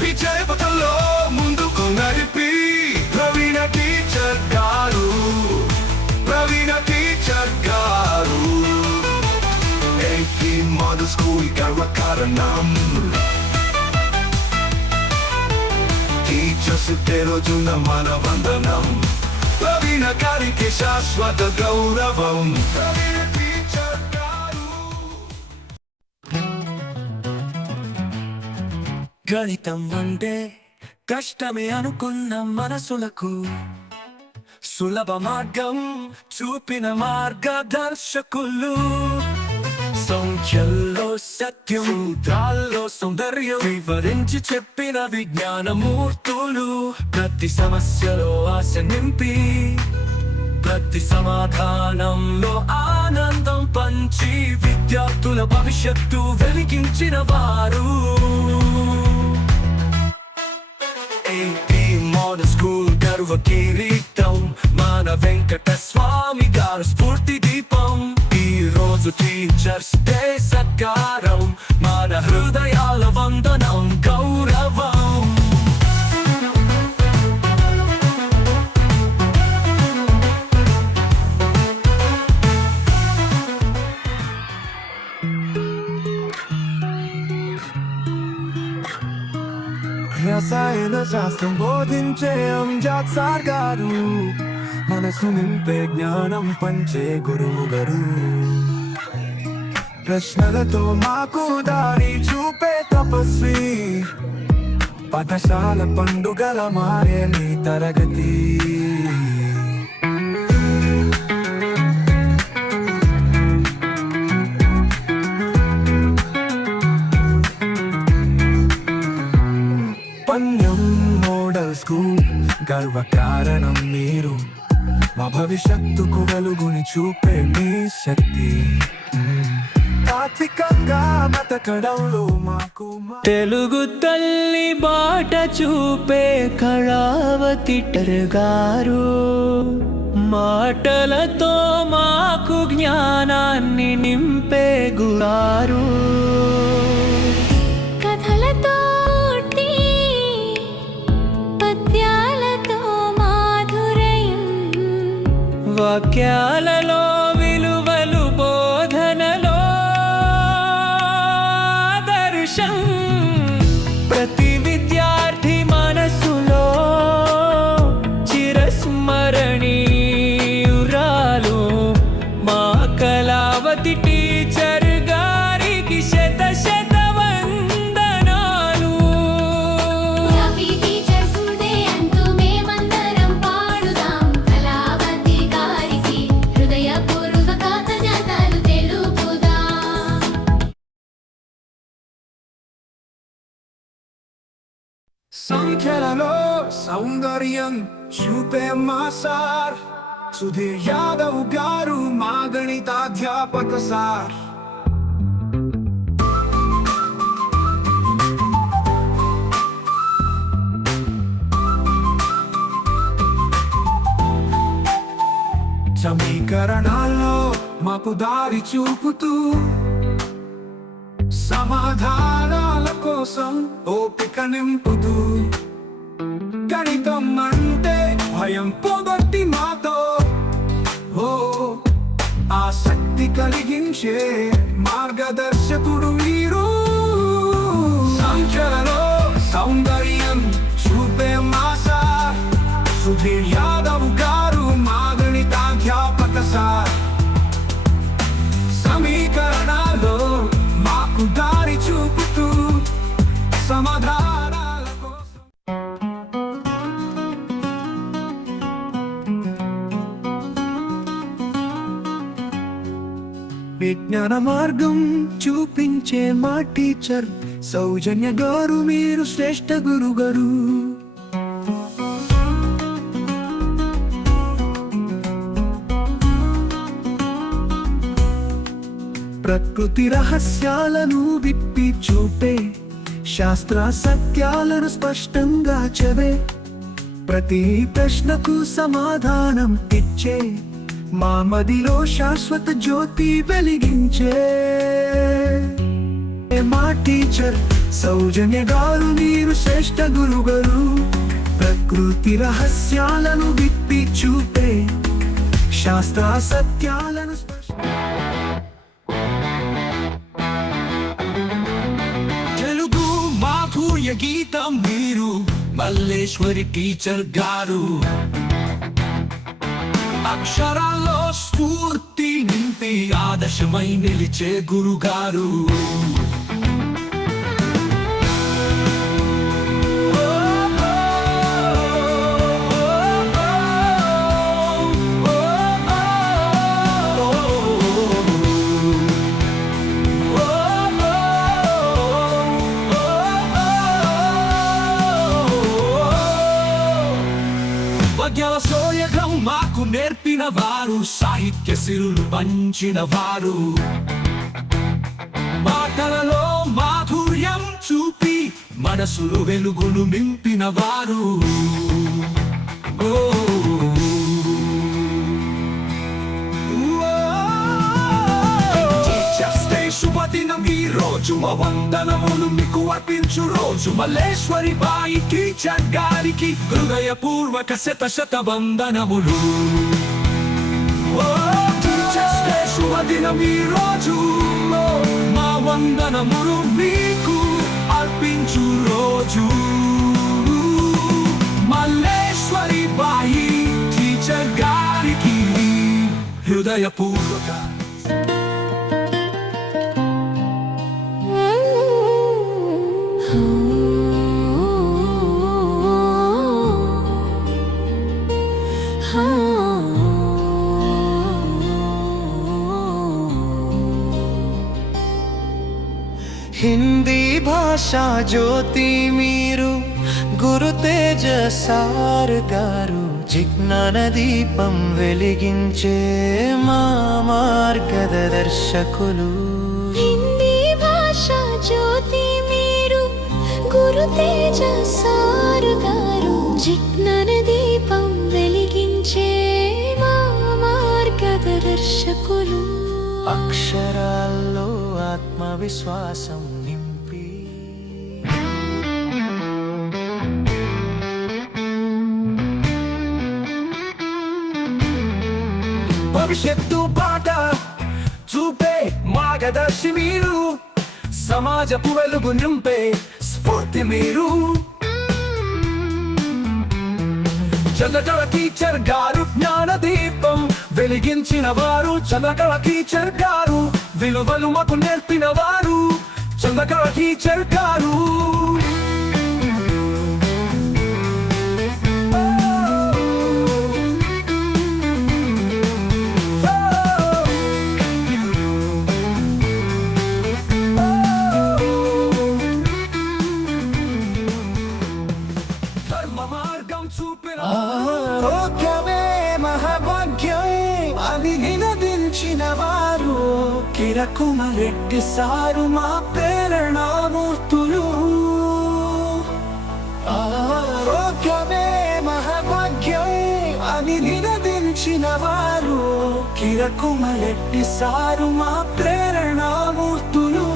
విజయ పథంలో ముందుకు నడిపి ప్రవీణ టీచర్ గారు. ప్రవీణ టీచర్ గారు, ఏపీ మోడల్ స్కూల్ గర్వకారణం. టీచర్స్ డే రోజున మన వందనం. ప్రవీణ గారికి శాశ్వత గౌరవం. ప్రవీణ టీచర్ గారు. గణితం అంటే కష్టమే అనుకున్న మనసులకు సులభ మార్గం చూపిన మార్గదర్శకులు. సంఖ్యల్లో సత్యం, సూత్రాల్లో సౌందర్యం వివరించి చెప్పిన విజ్ఞానమూర్తులు. ప్రతి సమస్యలో ఆశ నింపి ప్రతి సమాధానంలో ఆనందం పంచి విద్యార్థుల భవిష్యత్తు వెలిగించిన వారు. ఏపీ మోడల్ స్కూల్ గర్వ కిరీటం, మన వెంకట స్వామి గారు స్ఫూర్తి దీపం. ఈ రోజు టీచర్స్ డే సత్కారం, మన హృదయాల వందనం గౌరవం. రసాయన శాస్త్రం బోధించే అంజాద్ సార్ గారు, మనసు నింపే జ్ఞానం పంచే గురువు గారు. ప్రశ్నలతో మాకు దారి చూపే తపస్వి, పాఠశాల పండుగల మారే నీ తరగతి. పన్యం మోడల్ స్కూల్ గర్వకారణం మీరు, మా భవిష్యత్తుకు వెలుగుని చూపే మీ శక్తి. తాత్వికంగా బతకడంలో మాకు తెలుగు తల్లి బాట చూపే కళావతి గారు మాటలతో మాకు జ్ఞానాన్ని నింపే గురారు కథలతో పద్యాలతో మాధురయం వాక్యాలలో విలువలు బోధనలో దర్శం ప్రతి విద్యార్థి మనసులో చిరస్మరణీయురాలు మా కళావతి టీచర్ గారికి శత వందనాలు. హ్యాపీ టీచర్స్ డే అంటూ మేమందరం పాడుదాం కళావతి గారికి హృదయపూర్వక కృతజ్ఞతలు తెలుపుదాం. సంఖ్యలలో సౌందర్యం చూపే మా సార్ సుధీర్ యాదవ్ గారు మా గణితాధ్యాపక సార్. సమీకరణాల్లో మాకు దారి చూపుతూ సమాధానాల కోసం ఓపిక నింపుతూ గణితం అంటే భయం పోగొట్టి మాతో ఆసక్తి కలిగించే మార్గదర్శకుడు మీరు. సంఖ్యలలో సౌందర్యం చూపే మా సార్ సుధీర్ యాదవ్ గారు మా గణితాధ్యాపక సార్. సమీకరణాల్లో మాకు దారి చూపుతూ సమాధానాల కోసం విజ్ఞాన మార్గం చూపించే మా టీచర్ సౌజన్య గారు మీరు శ్రేష్ఠ గురుగారు. ప్రకృతి రహస్యాలను విప్పి చూపే శాస్త్ర సత్యాలను స్పష్టంగా చదివే ప్రతి ప్రశ్నకు సమాధానం ఇచ్చే మా మదిలో శాశ్వత జ్యోతి వెలిగించే మా టీచర్ సౌజన్య గారు మీరు శ్రేష్ఠ గురుగారు. ప్రకృతి రహస్యాలను విప్పి చూపే శాస్త్ర సత్యాలను తెలుగు మాధుర్య గీతం మీరు మల్లేశ్వరి టీచర్ గారు. అక్షరాల్లో స్ఫూర్తి నింపి ఆదర్శమై నిలిచే గురుగారు. పద్యాల సోయగం మాకు నేర్పిన వారు సాహిత్య సిరులు పంచిన వారు. మాటలలో మాధుర్యం చూపి మనసులు వెలుగును నింపిన వారు. శుభదినం ఈ రోజు మా వందనములు మీకు అర్పించు రోజు. మల్లేశ్వరి బాయి టీచర్ గారికి హృదయపూర్వక శత వందనములు. టీచర్స్ డే శుభదినం ఈ రోజు మా వందనములు మీకు అర్పించు రోజు. మల్లేశ్వరి బాయి టీచర్ గారికి హృదయపూర్వక హిందీ భాషా జ్యోతి మీరు గురు తేజ సార్ గారు. జిజ్ఞాన దీపం వెలిగించే మా మార్గదర్శకులు. గురుతేజ సారు గారు జిజ్ఞాన దీపం వెలిగించే మా మార్గదర్శకులు. అక్షరాల్లో ఆత్మవిశ్వాసం నింపి భవిష్యత్తు బాట చూపే మార్గదర్శి మీరు, సమాజపు వెలుగు నింపే స్ఫూర్తి మీరు. చంద్రకళ టీచర్ గారు జ్ఞాన దీపం వెలిగించిన వారు. చంద్రకళ టీచర్ గారు విలువలు మాకు నేర్పిన వారు. చంద్రకళ టీచర్ గారు ఆరోగ్యమే మహాభాగ్యం అని నినదించిన వారు. కిరకుమరెడ్డి సారు మా ప్రేరణామూర్తులు. ఆరోగ్యమే మహాభాగ్యం అని నినదించిన వారు. కిరకుమరెడ్డి సారు మా ప్రేరణామూర్తులు.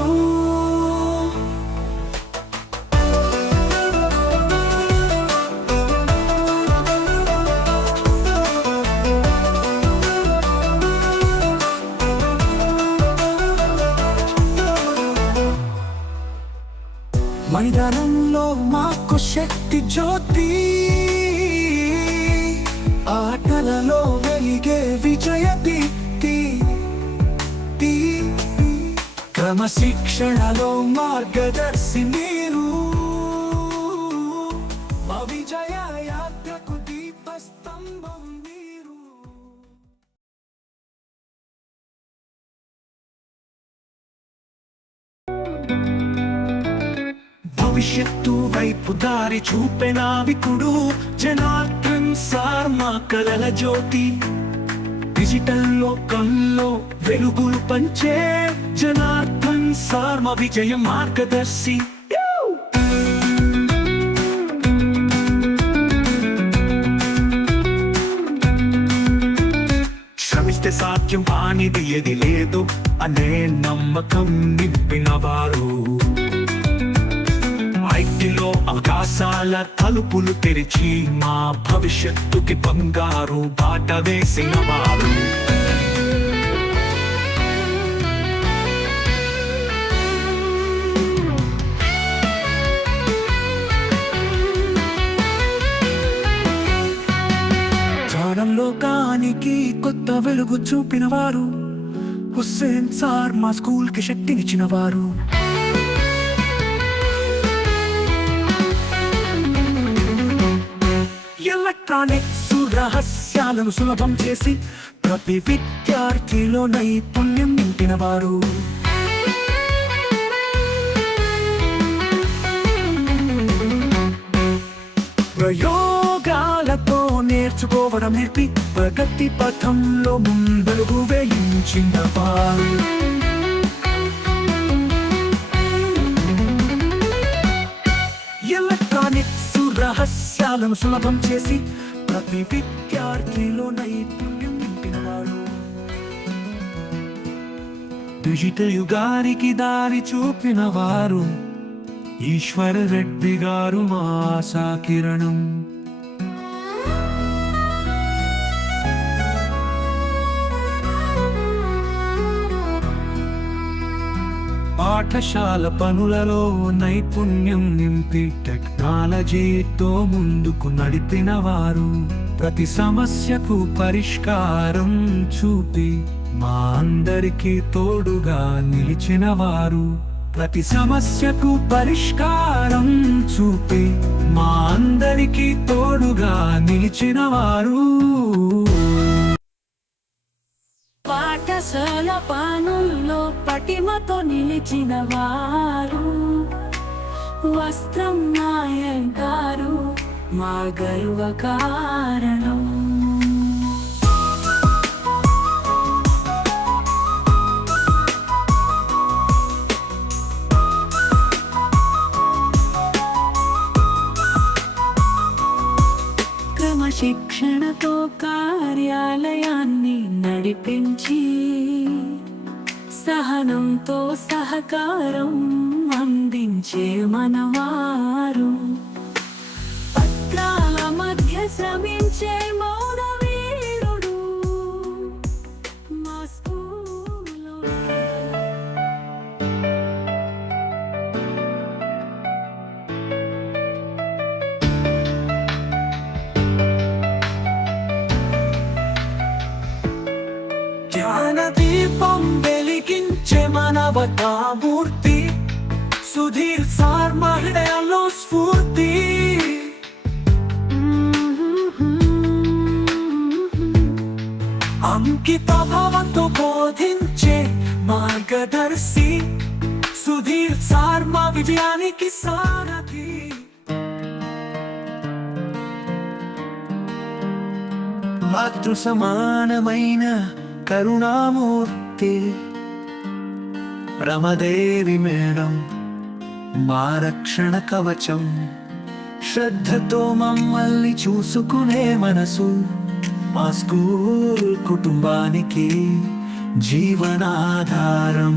మైదానంలో మాకు శక్తి జ్యోతి, ఆటలలో వెలిగే విజయ దీప్తి. క్రమశిక్షణలో మార్గదర్శి మీరు, మా విజయ యాత్రకు దీపస్తంభం మీరు. భవిష్యత్తు వైపు దారి చూపే నావికుడు జనార్దన్ సార్ మా కలల జ్యోతి. డిజిటల్ లోకంలో వెలుగులు పంచే జనార్దన్ సార్ మా విజయ మార్గదర్శి. శ్రమిస్తే సాధ్యం కానిది ఏది లేదు అనే నమ్మకం నింపిన వారు. ఐటీలో అవకాశాల తలుపులు తెరిచి మా భవిష్యత్తుకి బంగారు బాట వేసిన వారు. జ్ఞానం లోకానికి కొత్త వెలుగు చూపిన వారు. హుస్సేన్ సార్ మా స్కూల్కి శక్తినిచ్చిన వారు. ఎలక్ట్రానిక్స్ రహస్యాలను సులభం చేసి ప్రతి విద్యార్థిలో నైపుణ్యం నింపిన వారు. ప్రయోగాలతో నేర్చుకోవడం నేర్పి ప్రగతి పథంలో ముందడుగు వేయించిన వారు. ఎలక్ట్రానిక్స్ రహస్యాలను సులభం చేసి ప్రతి విద్యార్థిలో నైపుణ్యం నింపినవారు. డిజిటల్ యుగానికి దారి చూపిన వారు. ఈశ్వర రెడ్డి గారు మా ఆశా కిరణం. పాఠశాల పనులలో నైపుణ్యం నింపి టెక్నాలజీతో ముందుకు నడిపిన వారు. ప్రతి సమస్యకు పరిష్కారం చూపి మా అందరికీ తోడుగా నిలిచిన వారు. ప్రతి సమస్యకు పరిష్కారం చూపి మా అందరికీ తోడుగా నిలిచిన వారు. పాఠశాల పనుల్లో పటిమతో నిలిచిన వారు. వస్త్రం నాయంగారు మా గర్వ కారణం. శిక్షణతో కార్యాలయాన్ని నడిపించి సహనంతో సహకారం అందించే మనవారు పత్రాల మధ్య శ్రమించే మౌన వీరుడు మా స్కూల్లో జ్ఞాన దీపం వెలిగించే మానవతామూర్తి సుధీర్ సార్ మా హృదయాల్లో స్ఫూర్తి అంకిత భావంతో బోధించే మార్గదర్శి సుధీర్ సార్ మా విజయానికి సారథి మాతృ సమానమైన కరుణామూర్తి రమదేవి మేడం మా రక్షణ కవచం శ్రద్ధతో మమ్మల్ని చూసుకునే మనసు మా స్కూల్ కుటుంబానికి జీవనాధారం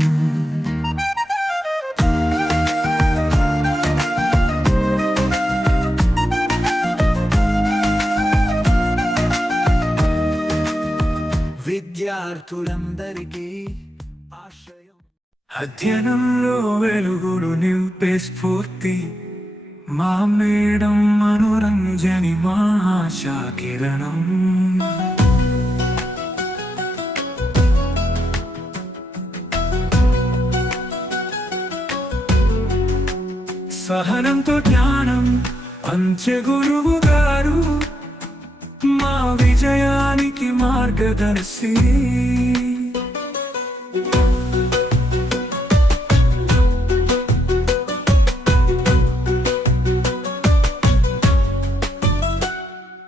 విద్యార్థులందరికీ ఆశ్రయం అధ్యయనంలో వెలుగులు నింపే స్ఫూర్తి మా మేడం మనోరంజని మా ఆశా కిరణం సహనంతో జ్ఞానం పంచే గురువు గారు మా విజయానికి మార్గదర్శి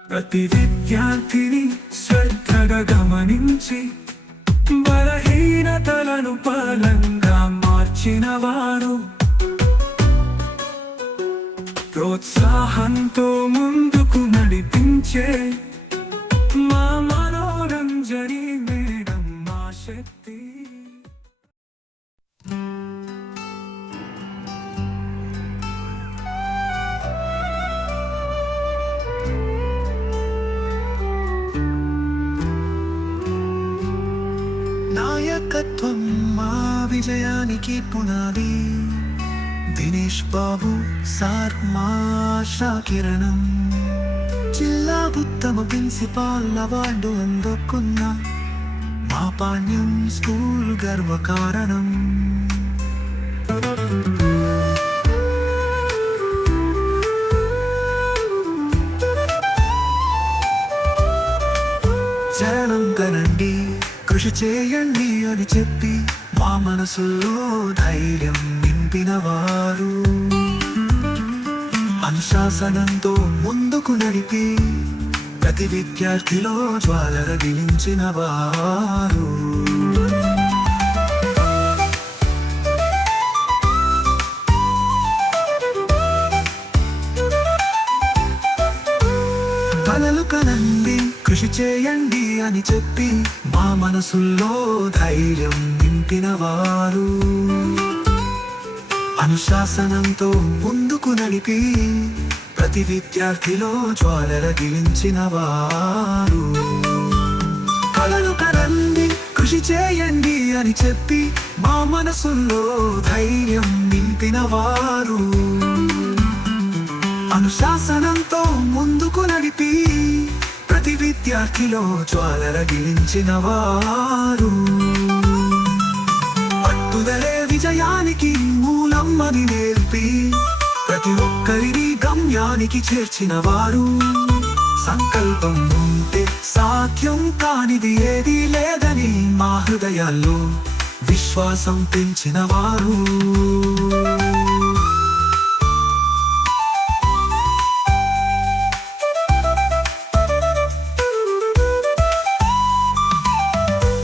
ప్రతి విద్యార్థిని శ్రద్ధగా గమనించి బలహీనతలను బలంగా మార్చిన వారు ప్రోత్సాహంతో ముందుకు నడిపించే మా మనోరంజని మేడం మా శక్తి నాయకత్వం మా విజయానికి పునాది దినేష్ బాబు సార్ మా ఆశా కిరణం జిల్లా ఉత్తమ ప్రిన్సిపాల్ అవార్డు అందుకున్న మా పాణ్యం స్కూల్ గర్వకారణం చరణం కనండి కృషి చేయండి అని చెప్పి మా మనసులో ధైర్యం నింపినవారు అనుశాసనంతో ముందుకు నడిపి ప్రతి విద్యార్థిలో జ్వాల రగిలించిన వారు కలలు కనండి కృషి చేయండి అని చెప్పి మా మనసుల్లో ధైర్యం నింపినవారు అనుశాసనంతో ముందుకు నడిపి ప్రతి విద్యార్థిలో జ్వాల రగిలించిన వారు కలలు కనండి కృషి చేయండి అని చెప్పి మా మనసుల్లో ధైర్యం నింపిన వారు అనుశాసనంతో ముందుకు నడిపి ప్రతి విద్యార్థిలో జ్వాల రగిలించిన వారు పట్టుదలే విజయానికి మూలం అని నేర్పి ప్రతి ఒక్కరిని గమ్యానికి చేర్చిన వారు సంకల్పం ఉంటే సాధ్యం కానిది ఏదీ లేదని మా హృదయాల్లో విశ్వాసం పెంచిన వారు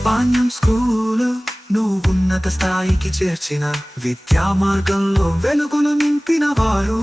పాణ్యం స్కూల్ నువ్వు ఉన్నత స్థాయికి చేర్చిన విద్యా మార్గంలో వెలుగులు నింపిన వారు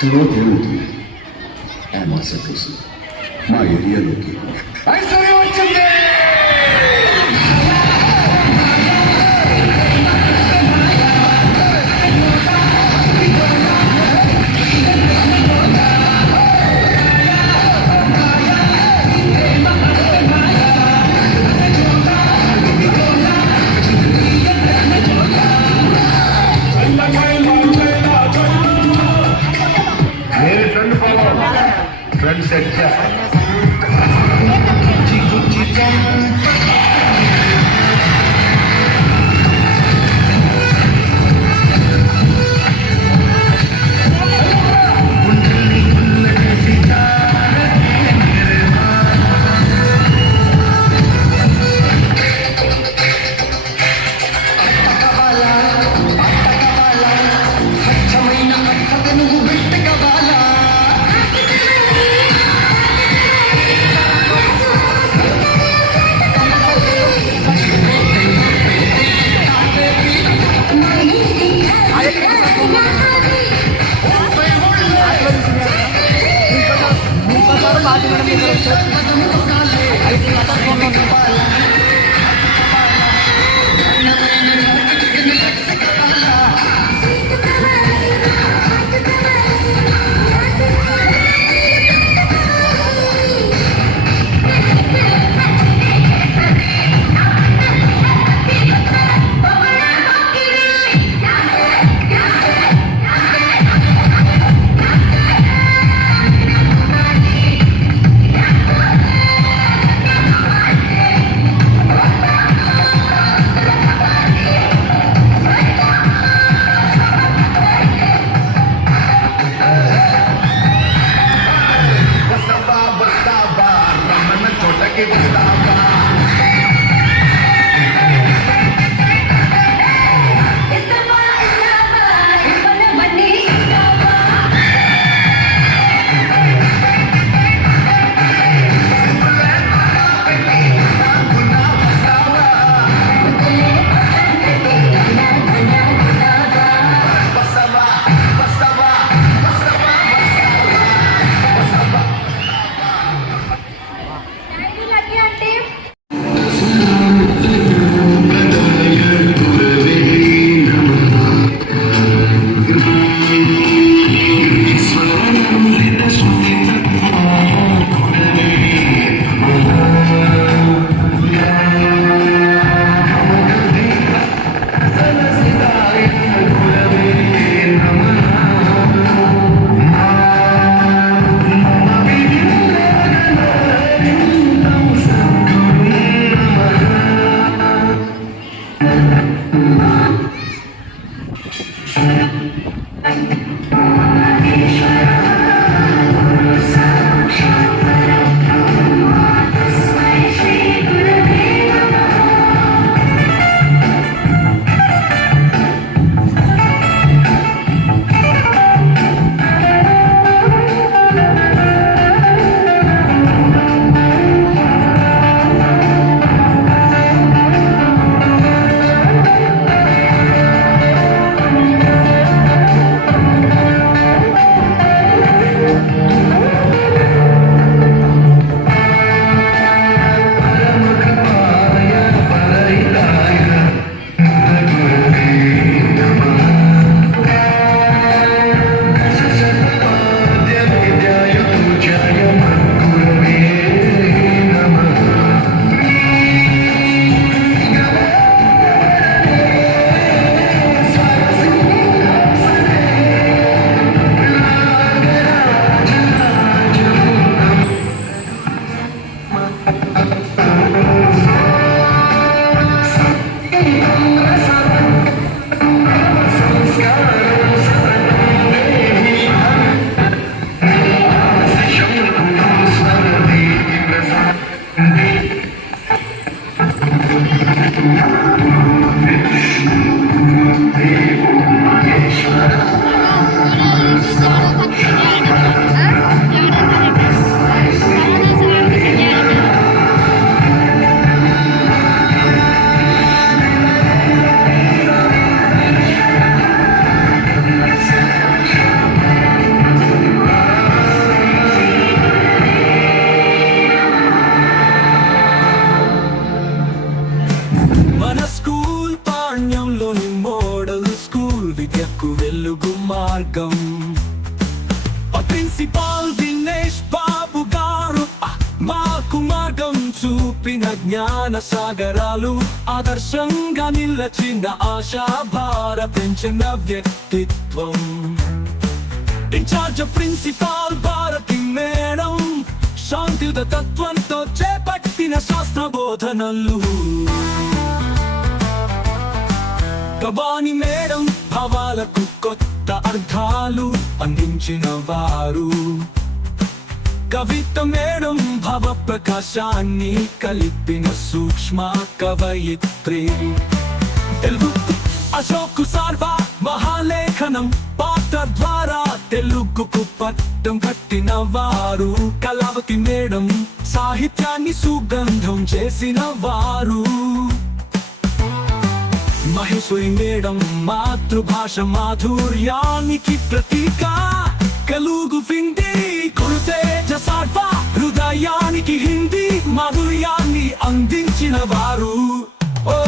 తర్వాత ఏమవుతుంది ఆ మాస్టర్ కోసం మా ఏరియాలోకి ఐశ్వర్యం వచ్చింది. ఫ్రెండ్ సెట్ జ్ఞాన సాగరాలు ఆదర్శంగా నిలచిన ఆశాభార పెంచిన వ్యక్తిత్వం ఇన్ఛార్జ్ ప్రిన్సిపాల్ భారతి మేడం శాంతియుత తత్వంతో చేపట్టిన శాస్త్ర బోధనలు కబాని మేడం భావాలకు కొత్త అర్థాలు అందించిన వారు కవిత మేడం భావ ప్రకాశాన్ని కలిపిన సూక్ష్మ కవయిత్రి తెలుగు అశోక్ సార్వ మహాలేఖనం పాత్ర ద్వారా తెలుగుకు పట్టం కట్టిన వారు కళావతి మేడం సాహిత్యాన్ని సుగంధం చేసిన వారు మహేశ్వరి మేడం మాతృభాష మాధుర్యానికి ప్రతీక కలుగు హిందీ కురుతేజ సార్వ హృదయానికి హిందీ మాధుర్యాన్ని అందించిన వారు ఓ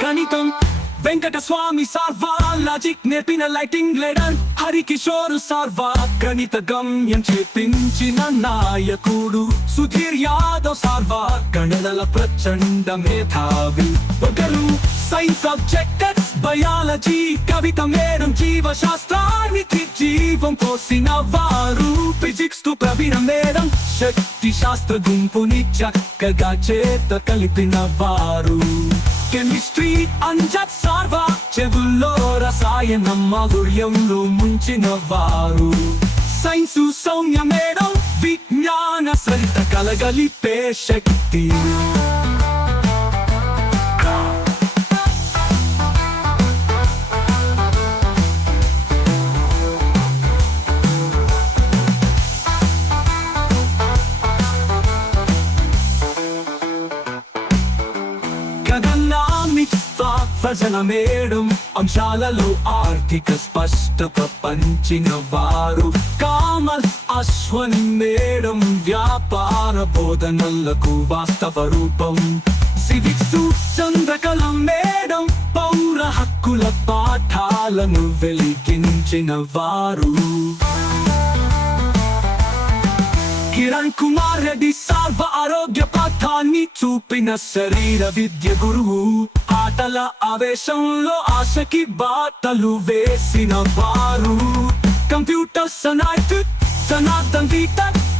గణితం వెంకటస్వామి సార్వా లాజిక్ నేర్పిన లైటింగ్ లీడర్ హరికిషోర్ సార్వా గణిత గమ్యం చేపించిన నాయకుడు సుధీర్ యాదవ్ సార్వా గణనల ప్రచండ మేధావి ఒకరు సైన్స్ సబ్జెక్ట్స్ బయాలజీ కవిత మేడం జీవశాస్త్రానికి జీవం పోసిన వారు ఫిజిక్స్ తో ప్రవీణ మేడం శక్తి శాస్త్ర గుంపుని చక్కగా చేత కలిపిన వారు కెమిస్ట్రీ అంజద్ సార్వా చెవుల్లో రసాయనం మాధుర్యంలో ముంచిన వారు సైన్స్ సౌమ్య మేడం విజ్ఞాన సరిత కలగలిపే శక్తి భజన మేడం అంశాలలో ఆర్థిక స్పష్టత పంచిన వారు కామర్స్ అశ్వని మేడం వ్యాపార బోధనలకు వాస్తవ రూపం సివిక్స్ చంద్రకళ మేడం పౌర హక్కుల పాఠాలను వెలిగించిన వారు కిరణ్ కుమార్ రెడ్డి సార్వ ఆరోగ్య పాఠాన్ని చూపిన శరీర విద్య గురువు ఆటల ఆవేశంలో ఆశకి బాటలు వేసిన వారు కంప్యూటర్ సనాతన్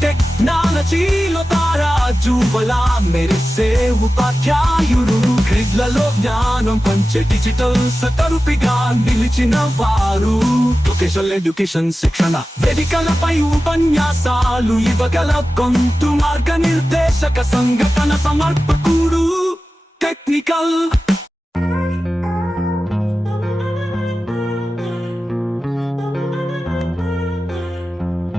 టెక్నాలజీలో తారాజువలా మెరిసే ఉపాధ్యాయుడు క్రిడ్లలో జ్ఞానం పంచే డిజిటల్ సతరుపిగా నిలిచిన వారు వొకేషనల్ ఎడ్యుకేషన్ శిక్షణ వేదికలపై ఉపన్యాసాలు ఇవ్వగల గొంతు మార్గ నిర్దేశక సంఘటన సమర్పకుడు టెక్నికల్